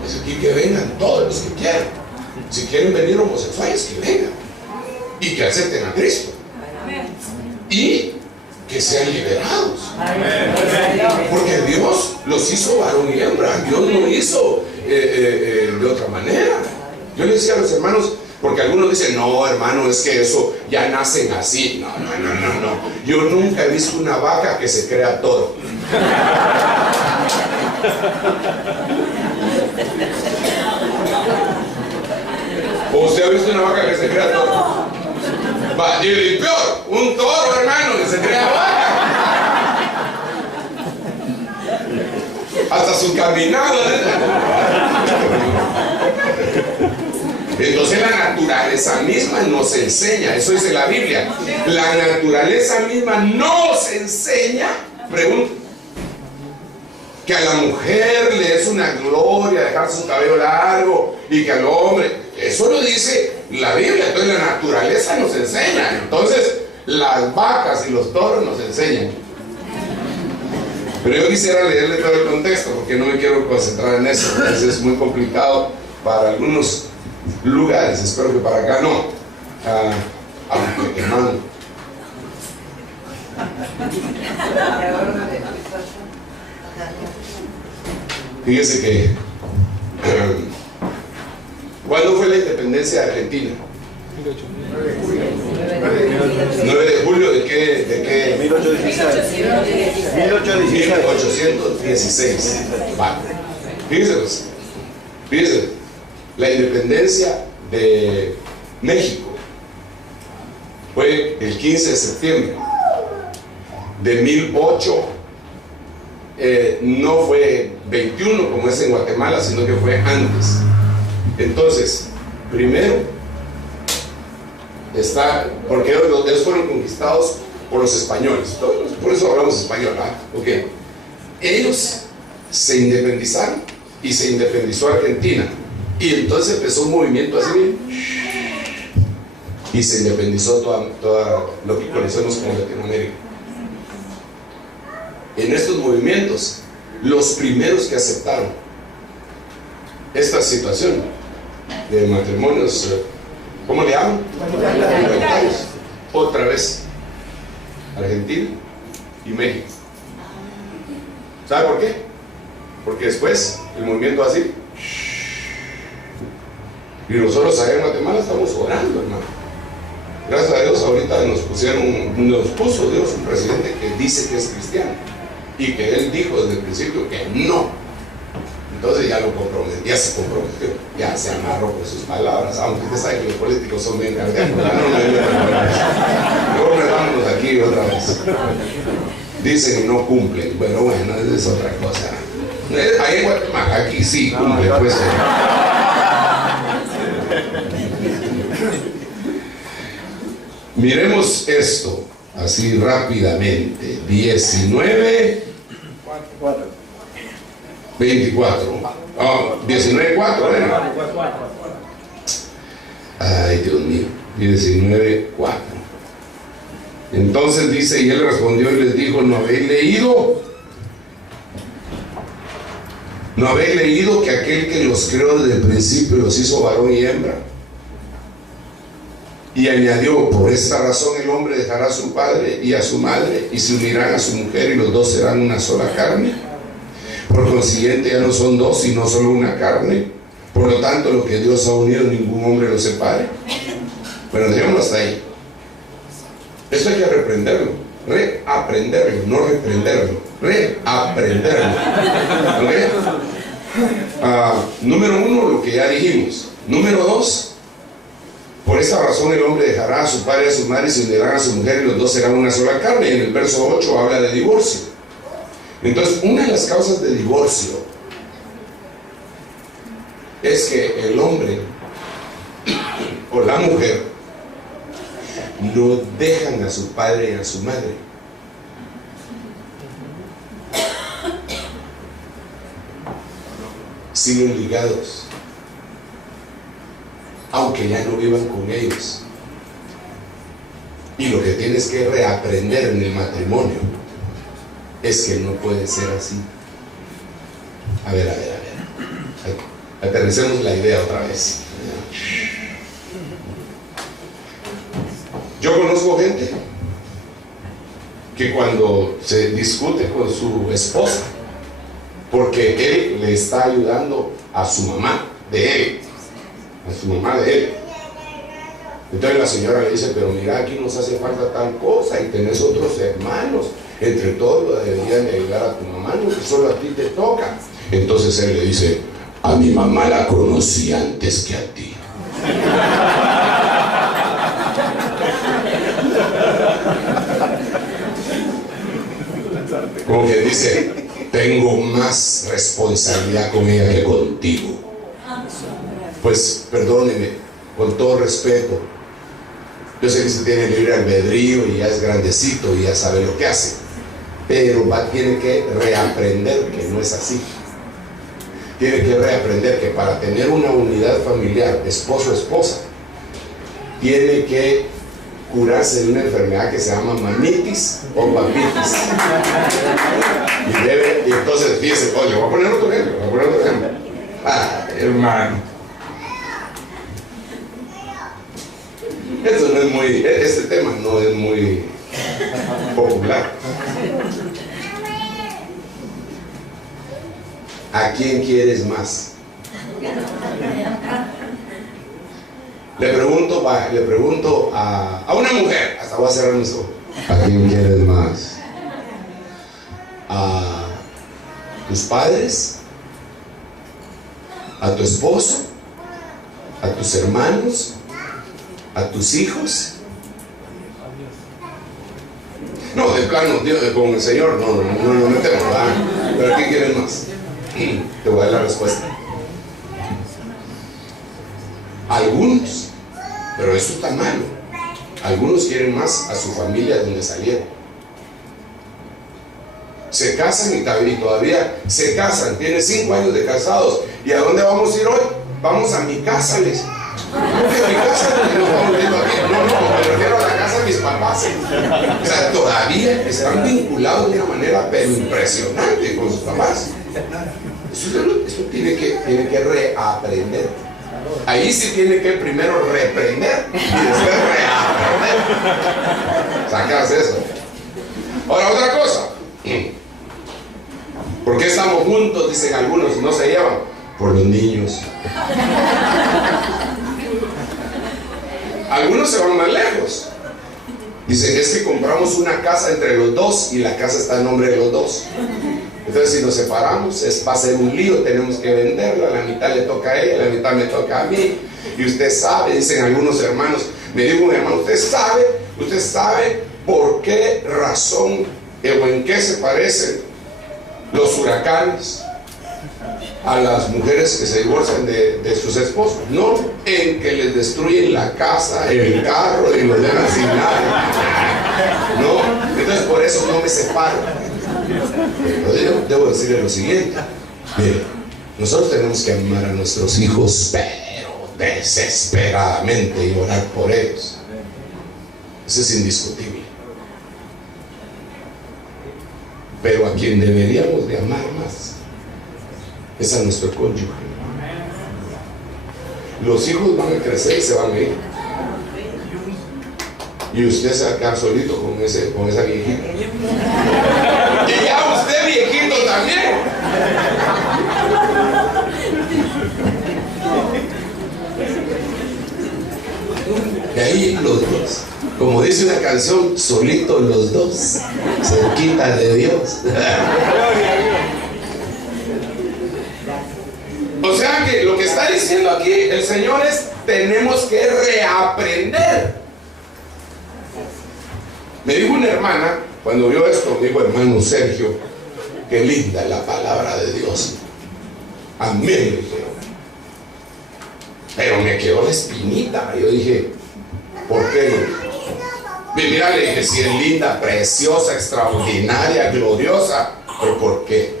Pues aquí que vengan todos los que quieran. Si quieren venir homosexuales, que vengan y que acepten a Cristo y que sean liberados, porque Dios los hizo varón y hembra. Dios no hizo de otra manera. Yo le decía a los hermanos, porque algunos dicen, no hermano, es que eso ya nacen así. No. Yo nunca he visto una vaca que se crea todo. ¿O usted ha visto una vaca que se crea todo? Va, y peor, un toro, hermano, que se crea vaca. Hasta su caminado. Entonces la naturaleza misma nos enseña, eso dice la Biblia. La naturaleza misma nos enseña, pregunto, que a la mujer le es una gloria dejar su cabello largo y que al hombre, eso lo dice la Biblia. Entonces la naturaleza nos enseña. Entonces las vacas y los toros nos enseñan. Pero yo quisiera leerle todo el contexto porque no me quiero concentrar en eso. Entonces es muy complicado para algunos lugares, espero que para acá no. Hermano, fíjese que ¿cuándo fue la independencia de Argentina? 9 de julio de qué? 1816. Vale. Fíjese, la independencia de México fue el 15 de septiembre de 1008. No fue 21 como es en Guatemala, sino que fue antes. Entonces, primero está, porque ellos fueron conquistados por los españoles, por eso hablamos español, ¿verdad? Okay. Ellos se independizaron y se independizó Argentina, y entonces empezó un movimiento así y se independizó toda lo que conocemos como Latinoamérica. En estos movimientos, los primeros que aceptaron esta situación de matrimonios, ¿cómo le llaman? Igualitarios. Otra vez, Argentina y México. ¿Sabe por qué? Porque después el movimiento así, y nosotros allá en Guatemala estamos orando, hermano. Gracias a Dios ahorita nos puso Dios un presidente que dice que es cristiano y que él dijo desde el principio que no. Entonces ya se comprometió, ya se amarró por sus palabras, aunque usted sabe que los políticos son bien cardíacos. Luego metámonos aquí otra vez. Dicen y no cumplen, pero bueno, esa es otra cosa. Ahí en Guatemala, aquí sí cumple, pues. Miremos esto así rápidamente. 24. 19:4. Ay, Dios mío. 19:4. Entonces dice, y él respondió y les dijo, ¿no habéis leído que aquel que los creó desde el principio los hizo varón y hembra? Y añadió, por esta razón el hombre dejará a su padre y a su madre y se unirán a su mujer y los dos serán una sola carne. Por consiguiente ya no son dos sino solo una carne. Por lo tanto lo que Dios ha unido ningún hombre lo separe. Bueno, dejémoslo hasta ahí. Esto hay que reaprenderlo, no reprenderlo, reaprenderlo. ¿Okay? Número 1, lo que ya dijimos. Número 2, por esta razón el hombre dejará a su padre y a su madre y se unirán a su mujer y los dos serán una sola carne. Y en el verso 8 habla de divorcio. Entonces, una de las causas de divorcio es que el hombre o la mujer no dejan a su padre y a su madre. Siguen ligados, aunque ya no vivan con ellos. Y lo que tienes que reaprender en el matrimonio es que no puede ser así. A ver. Aterricemos la idea otra vez. Yo conozco gente que cuando se discute con su esposa, porque él le está ayudando a su mamá de él, entonces la señora le dice, pero mira, aquí nos hace falta tal cosa y tenés otros hermanos, entre todos deberían de ayudar a tu mamá, no que solo a ti te toca. Entonces él le dice, a mi mamá la conocí antes que a ti. Como que dice, tengo más responsabilidad con ella que contigo. Pues perdóneme, con todo respeto, yo sé que usted tiene libre albedrío y ya es grandecito y ya sabe lo que hace, pero tiene que reaprender que no es así. Tiene que reaprender que para tener una unidad familiar, esposo-esposa, tiene que curarse de una enfermedad que se llama mamitis o papitis. Y entonces fíjese, oye, voy a poner otro ejemplo, hermano. Esto no es muy, este tema no es muy popular. ¿A quién quieres más? Le pregunto a una mujer, hasta voy a cerrar mis ojos. ¿A quién quieres más? ¿A tus padres? ¿A tu esposo? ¿A tus hermanos? ¿A tus hijos? No, de plano, con el Señor, no te va. ¿Pero a quién quieres más? Te voy a dar la respuesta. Algunos, pero eso está malo. Algunos quieren más a su familia de donde salieron. Se casan y todavía se casan. Tienen 5 años de casados. ¿Y a dónde vamos a ir hoy? Vamos a mi casa, les. ¿Cómo que mi casa? No, me refiero a la casa de mis papás. O sea, todavía están vinculados de una manera pero impresionante con sus papás. Eso tiene que reaprender. Ahí sí tiene que primero reprender y después reaprender. Sacas eso. Ahora, otra cosa. ¿Por qué estamos juntos? Dicen algunos, no se llevan. Por los niños. Algunos se van más lejos. Dicen, es que compramos una casa entre los dos y la casa está en nombre de los dos. Entonces si nos separamos va a ser un lío, tenemos que venderla, la mitad le toca a ella, la mitad me toca a mí. Y usted sabe, dicen algunos hermanos, me dijo un hermano, usted sabe por qué razón o en qué se parecen los huracanes a las mujeres que se divorcian de sus esposos. No, en que les destruyen la casa, el carro y los dejan sin nada. No, entonces por eso no me separo. Pero debo decirle lo siguiente. Mire, nosotros tenemos que amar a nuestros hijos, pero desesperadamente, y orar por ellos. Eso es indiscutible. Pero a quien deberíamos de amar más es a nuestro cónyuge. Los hijos van a crecer y se van a ir. Y usted se va a quedar solito con esa viejita. Y ya usted viejito también. Y ahí los dos, como dice una canción, solitos los dos, cerquita de Dios. O sea que lo que está diciendo aquí el Señor es, tenemos que reaprender. Me dijo una hermana, cuando vio esto, me dijo, hermano Sergio, qué linda es la palabra de Dios. Amén. Pero me quedó la espinita. Yo dije, ¿por qué? Mira, le dije, si es linda, preciosa, extraordinaria, gloriosa, pero ¿por qué?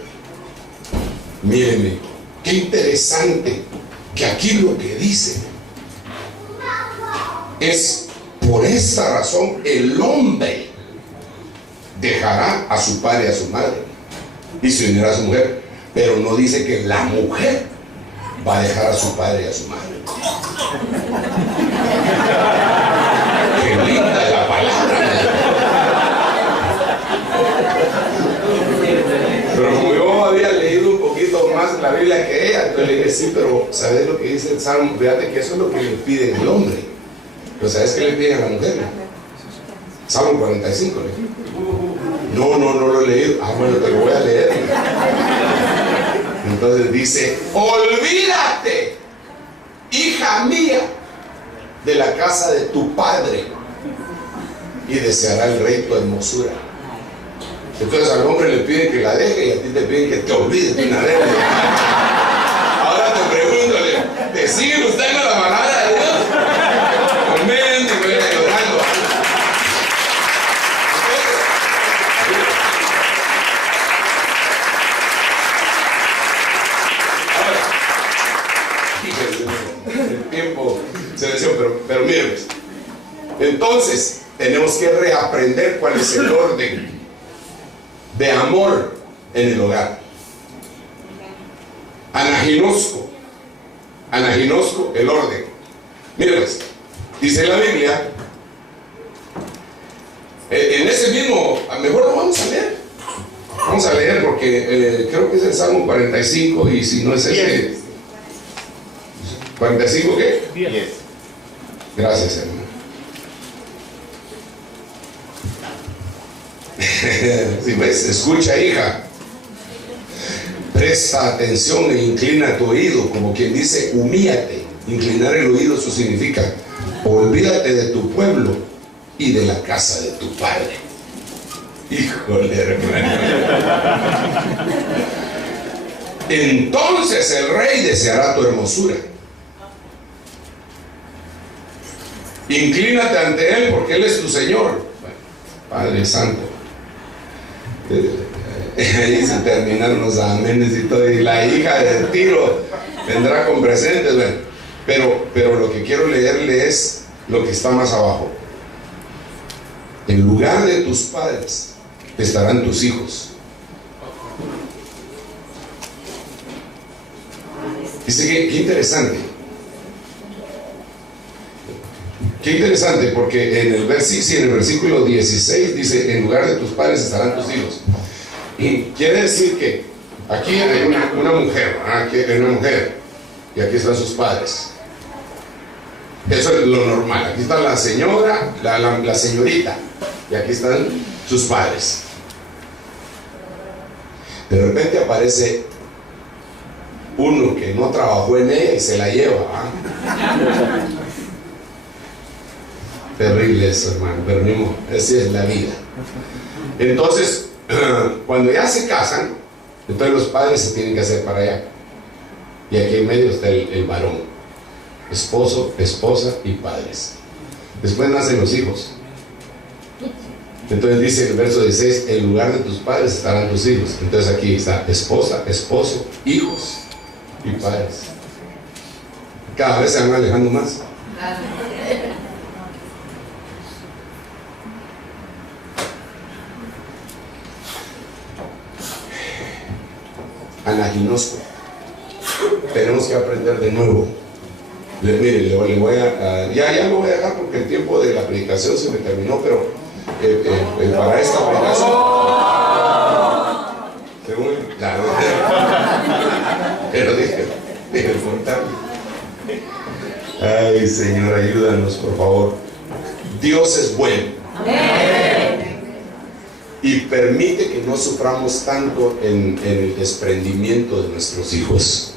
Mírenme, qué interesante que aquí lo que dice es Por esta razón el hombre dejará a su padre y a su madre y se unirá a su mujer, pero no dice que la mujer va a dejar a su padre y a su madre. Qué linda es la palabra. Pero como yo había leído un poquito más la Biblia que ella, entonces le dije, sí, pero ¿sabes lo que dice el Salmo? Fíjate que eso es lo que le pide el hombre. Pero ¿sabes qué le piden a la mujer? Salmo 45. No lo he leído. Ah, bueno, te lo voy a leer. Entonces dice, olvídate, hija mía, de la casa de tu padre, y deseará el rey tu hermosura. Entonces al hombre le piden que la deje y a ti te piden que te olvides de una vez. Ahora te pregunto, ¿te siguen ustedes con la palabra de Dios? Amén, y voy llorando. Ahora, el tiempo se venció, pero miren, pues, entonces tenemos que reaprender cuál es el orden de amor en el hogar. Anaginosco, el orden. Miren pues, dice la Biblia, en ese mismo, mejor lo vamos a leer. Vamos a leer porque creo que es el Salmo 45 y si no es ese... ¿45 qué? 10. Gracias, hermano. Si ves, escucha, hija, presta atención e inclina tu oído, como quien dice, humíllate. Inclinar el oído, eso significa olvídate de tu pueblo y de la casa de tu padre. Híjole, hermano. Entonces el rey deseará tu hermosura. Inclínate ante él porque él es tu Señor. Padre Santo. Ahí se terminaron los amenes y todo, y la hija del Tiro vendrá con presentes. Bueno, pero lo que quiero leerle es lo que está más abajo. En lugar de tus padres estarán tus hijos. Dice que qué interesante. Qué interesante, porque en el versículo 16 dice, en lugar de tus padres estarán tus hijos. Y quiere decir que aquí hay una mujer, aquí hay una mujer, y aquí están sus padres. Eso es lo normal. Aquí está la señora, la señorita, y aquí están sus padres. De repente aparece uno que no trabajó en ella y se la lleva, ¿ah? Terrible eso, hermano, pero ni modo, esa es la vida. Entonces, cuando ya se casan, entonces los padres se tienen que hacer para allá. Y aquí en medio está el varón, esposo, esposa y padres. Después nacen los hijos. Entonces dice el verso 16, en lugar de tus padres estarán tus hijos. Entonces aquí está esposa, esposo, hijos y padres. Cada vez se van alejando más. Anaginosco. Tenemos que aprender de nuevo. Mire, le voy a ya lo voy a dejar porque el tiempo de la predicación se me terminó, pero para esta predicación, según pero déjeme contarle. Ay, Señor, ayúdanos, por favor. Dios es bueno. Y permite que no suframos tanto en el desprendimiento de nuestros hijos.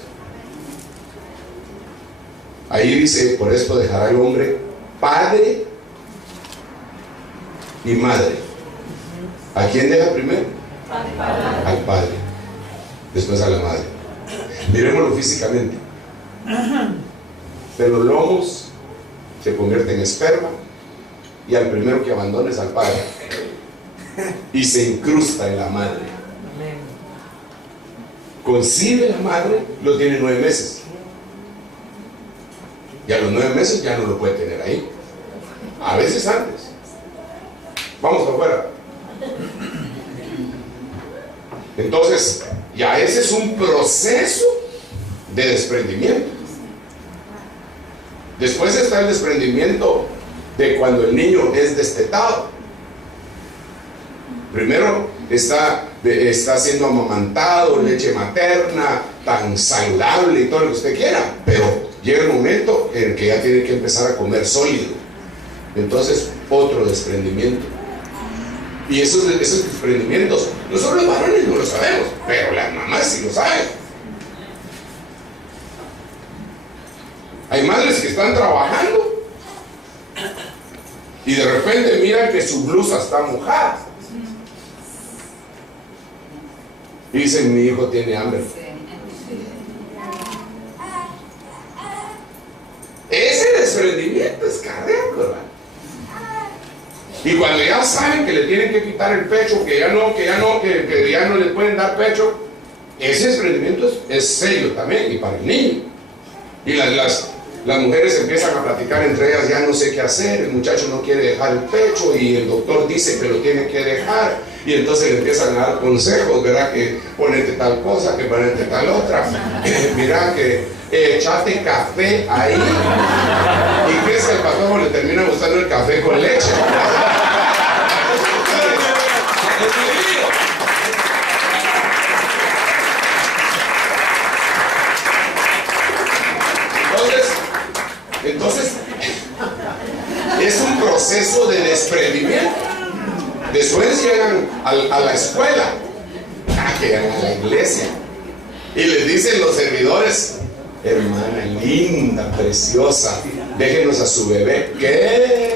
Ahí dice, por esto dejará el hombre padre y madre. ¿A quién deja primero? Al padre. Después a la madre. Miremoslo físicamente. De los lomos se convierte en esperma y al primero que abandona es al padre. Y se incrusta en la madre. Concibe la madre, lo tiene 9 meses. Y a los 9 meses ya no lo puede tener ahí. a veces antes. Vamos para afuera. Entonces, ya ese es un proceso de desprendimiento. Después está el desprendimiento de cuando el niño es destetado. Primero está siendo amamantado, leche materna, tan saludable y todo lo que usted quiera, pero llega el momento en que ya tiene que empezar a comer sólido. Entonces, otro desprendimiento. Y esos desprendimientos, nosotros los varones no lo sabemos, pero las mamás sí lo saben. Hay madres que están trabajando y de repente miran que su blusa está mojada y dicen: mi hijo tiene hambre. Ese desprendimiento es cardíaco, hermano. Y cuando ya saben que le tienen que quitar el pecho, que ya no le pueden dar pecho, ese desprendimiento es serio también, y para el niño. Y las mujeres empiezan a platicar entre ellas: ya no sé qué hacer, el muchacho no quiere dejar el pecho y el doctor dice que lo tiene que dejar. Y entonces le empiezan a dar consejos, ¿verdad? Que ponete tal cosa, que ponete tal otra. Mira que echate café ahí. ¿Y crees que al patojo le termina gustando el café con leche? Entonces, es un proceso de desprendimiento. Después llegan a la escuela, llegan a la iglesia, y les dicen los servidores: hermana linda, preciosa, déjenos a su bebé. ¿Qué?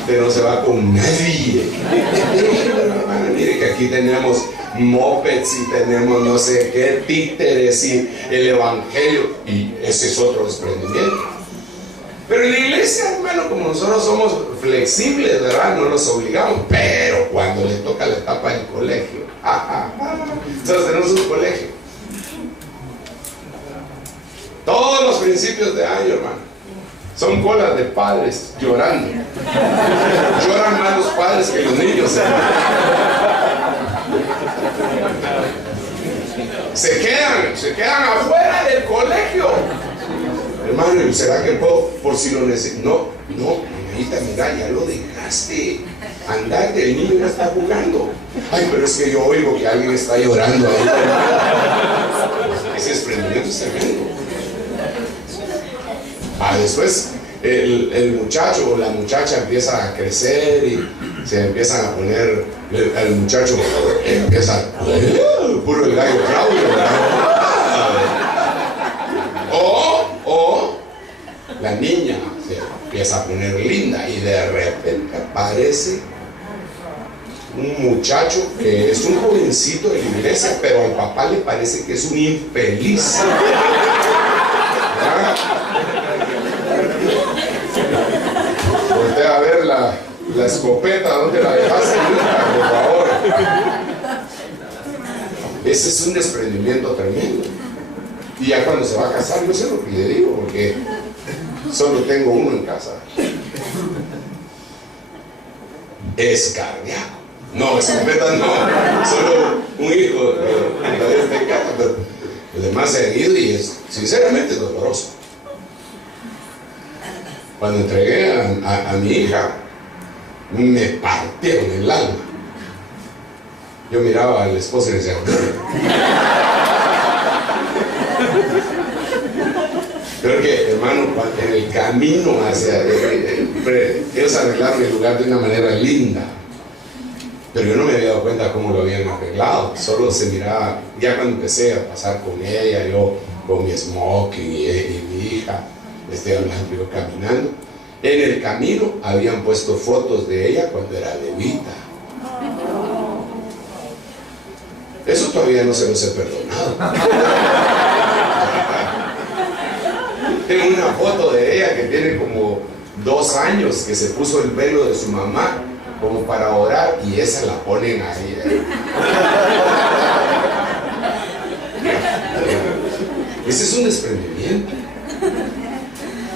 Usted no se va con nadie. Hermana, mire que aquí tenemos mopeds y tenemos no sé qué, títeres y el evangelio, y ese es otro desprendimiento. Pero en la iglesia, hermano, como nosotros somos flexibles, ¿verdad? No los obligamos, pero cuando les toca la etapa del colegio, nosotros tenemos un colegio. Todos los principios de año, hermano, son colas de padres llorando. Lloran más los padres que los niños, hermano. Se quedan afuera del colegio. Hermano, ¿será que puedo? Por si lo necesito. No, mamita, mira, ya lo dejaste. Andate, el niño ya está jugando. Ay, pero es que yo oigo que alguien está llorando ahí. Ese desprendimiento es tremendo. Después el muchacho o la muchacha empieza a crecer y se empiezan a poner, el muchacho empieza puro el gallo Claudio, o la niña se empieza a poner linda y de repente aparece un muchacho que es un jovencito de la iglesia, pero al papá le parece que es un infeliz. Voltea a ver la escopeta, ¿dónde la dejaste? Por favor. Ese es un desprendimiento tremendo. Y ya cuando se va a casar, yo sé lo que le digo, porque solo tengo uno en casa. Es cardíaco. No, escopeta no, solo un hijo todavía está en casa, pero los demás se han ido y es sinceramente doloroso. Cuando entregué a mi hija, me partieron el alma. Yo miraba al esposo y le decía: creo que, hermano, en el camino hacia ellos arreglaron el lugar de una manera linda, pero yo no me había dado cuenta cómo lo habían arreglado. Solo se miraba, ya cuando empecé a pasar con ella, yo con mi smoking y mi hija, estoy hablando, yo caminando. En el camino habían puesto fotos de ella cuando era bebita. Eso todavía no se los he perdonado. Tengo una foto de ella que tiene como 2 años, que se puso el velo de su mamá como para orar, y esa la ponen ahí. Ese es un desprendimiento.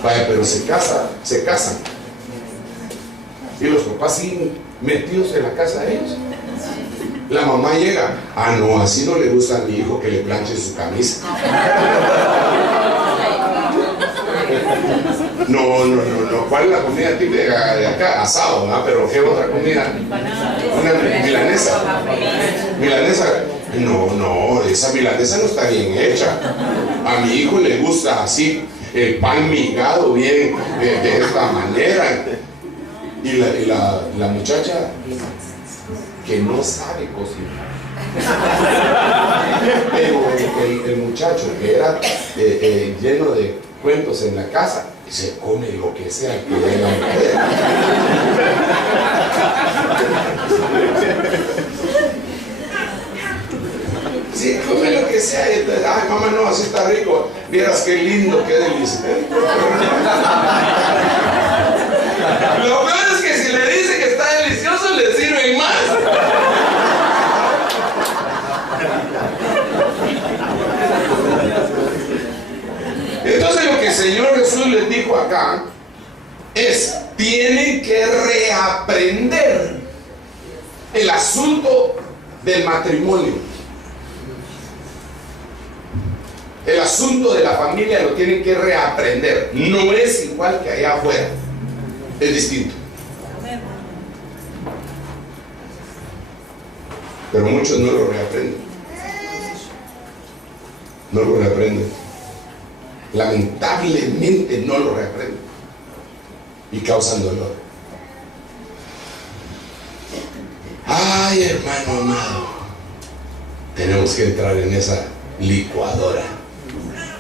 Vaya, pero se casan. Y los papás siguen metidos en la casa de ellos. La mamá llega, ah no, así no le gusta a mi hijo que le planche su camisa. No, ¿cuál es la comida típica de acá? Asado, ¿no? Pero ¿qué otra comida? Una milanesa. No, esa milanesa no está bien hecha. A mi hijo le gusta así, el pan migado bien, de esta manera. Y la muchacha que no sabe cocinar. Pero el muchacho que era lleno de cuentos en la casa, se come lo que sea que venga a comer. Sí, come lo que sea. Y entonces, ay, mamá, no, así está rico. Vieras qué lindo, qué delicioso. Lo peor es que si le dice que está delicioso, le sirven más. Entonces lo que el Señor Jesús les dijo acá es: tienen que reaprender el asunto del matrimonio. El asunto de la familia lo tienen que reaprender. No es igual que allá afuera, es distinto. Pero muchos no lo reaprenden. No lo reaprenden. Lamentablemente no lo reaprenden. Y causan dolor. Ay, hermano amado, tenemos que entrar en esa licuadora,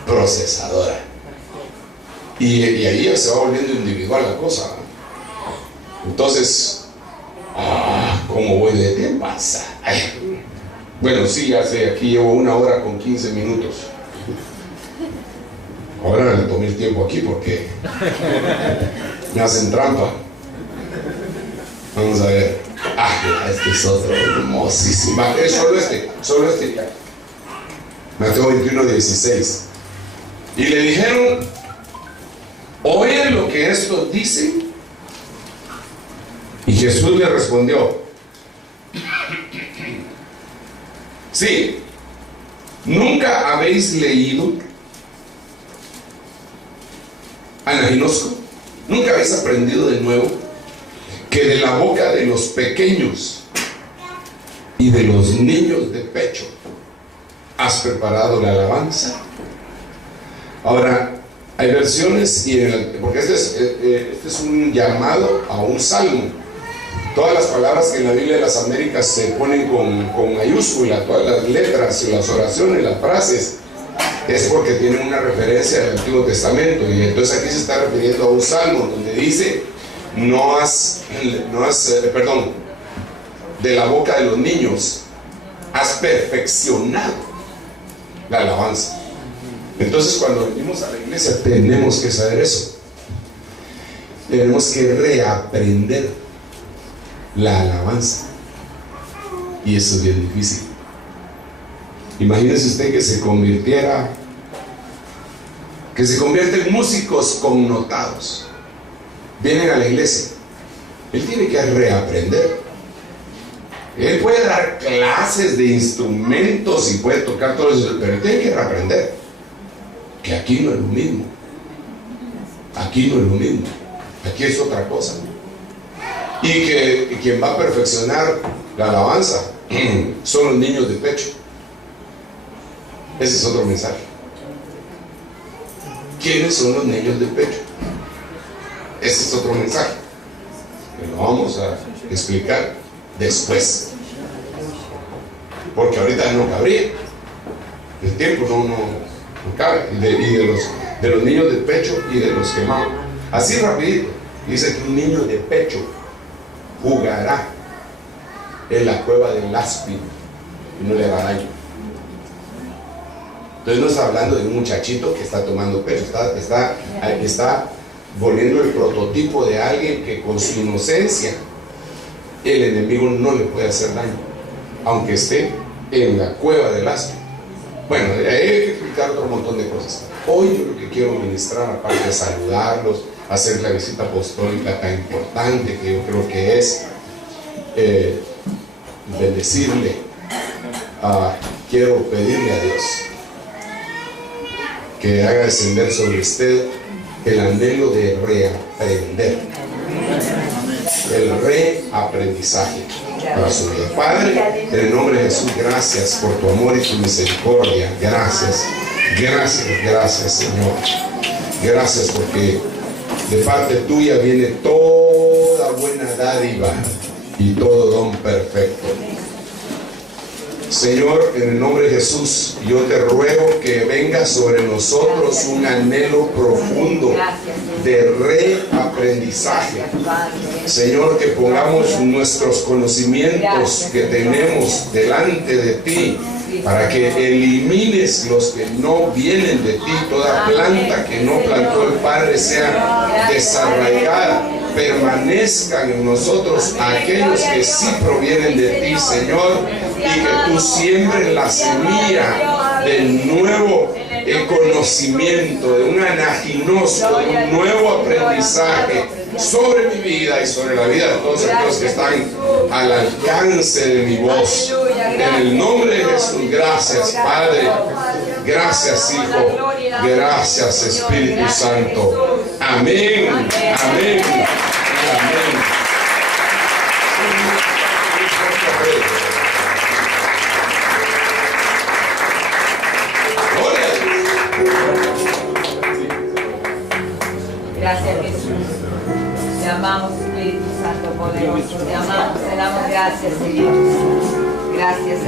procesadora. Y ahí ya se va volviendo individual la cosa. Entonces, ¿cómo voy de qué pasa? Bueno, sí, ya sé, aquí llevo 1 hora con 15 minutos. Ahora le tomé el tiempo aquí porque me hacen trampa. Vamos a ver. Este es otro hermosísimo. Es solo este ya. Mateo 21:16. Y le dijeron: ¿oyen lo que estos dicen? Y Jesús le respondió: sí, ¿nunca habéis leído, Anaginosco? ¿Nunca habéis aprendido de nuevo que de la boca de los pequeños y de los niños de pecho has preparado la alabanza? Ahora, hay versiones, porque este es un llamado a un salmo. Todas las palabras que en la Biblia de las Américas se ponen con mayúscula, todas las letras, las oraciones, las frases, es porque tienen una referencia al Antiguo Testamento. Y entonces aquí se está refiriendo a un salmo donde dice: de la boca de los niños has perfeccionado la alabanza. Entonces, cuando venimos a la iglesia, tenemos que saber eso. Tenemos que reaprender la alabanza. Y eso es bien difícil. Imagínese usted que se convierte en músicos connotados. Vienen a la iglesia. Él tiene que reaprender. Él puede dar clases de instrumentos y puede tocar todo eso, pero él tiene que reaprender que aquí no es lo mismo. Aquí no es lo mismo. Aquí es otra cosa. Y que quien va a perfeccionar la alabanza son los niños de pecho. Ese es otro mensaje. ¿Quiénes son los niños de pecho? Ese es otro mensaje que lo vamos a explicar después, porque ahorita no cabría, el tiempo no cabe. Y de los niños de pecho y de los quemados, así rapidito, dice que un niño de pecho jugará en la cueva del áspid y no le hará daño. Entonces no está hablando de un muchachito que está tomando pecho, está volviendo el prototipo de alguien que con su inocencia el enemigo no le puede hacer daño, aunque esté en la cueva del áspid. Bueno, hay que explicar otro montón de cosas. Hoy yo lo que quiero ministrar, aparte de saludarlos, hacer la visita apostólica tan importante que yo creo que es, bendecirle, quiero pedirle a Dios que haga descender sobre usted el anhelo de reaprender, el reaprendizaje para su vida. Padre, en el nombre de Jesús, gracias por tu amor y tu misericordia. Gracias, gracias, gracias, Señor. Gracias porque de parte tuya viene toda buena dádiva y todo don perfecto. Señor, en el nombre de Jesús, yo te ruego que venga sobre nosotros un anhelo profundo de reaprendizaje. Señor, que pongamos nuestros conocimientos que tenemos delante de ti, para que elimines los que no vienen de ti. Toda planta que no plantó el Padre sea desarraigada. Permanezcan en nosotros aquellos que sí provienen de ti, Señor, y que tú siembres la semilla del nuevo conocimiento, de un anaginoso, de un nuevo aprendizaje sobre mi vida y sobre la vida de todos aquellos que están al alcance de mi voz. En el nombre de Jesús, gracias, Padre. Gracias, Hijo. Gracias, Espíritu Santo. Amén. Amén. Amén. Gracias, Jesús. Te amamos, Espíritu Santo poderoso. Te amamos, te damos gracias, Señor. Gracias, Señor.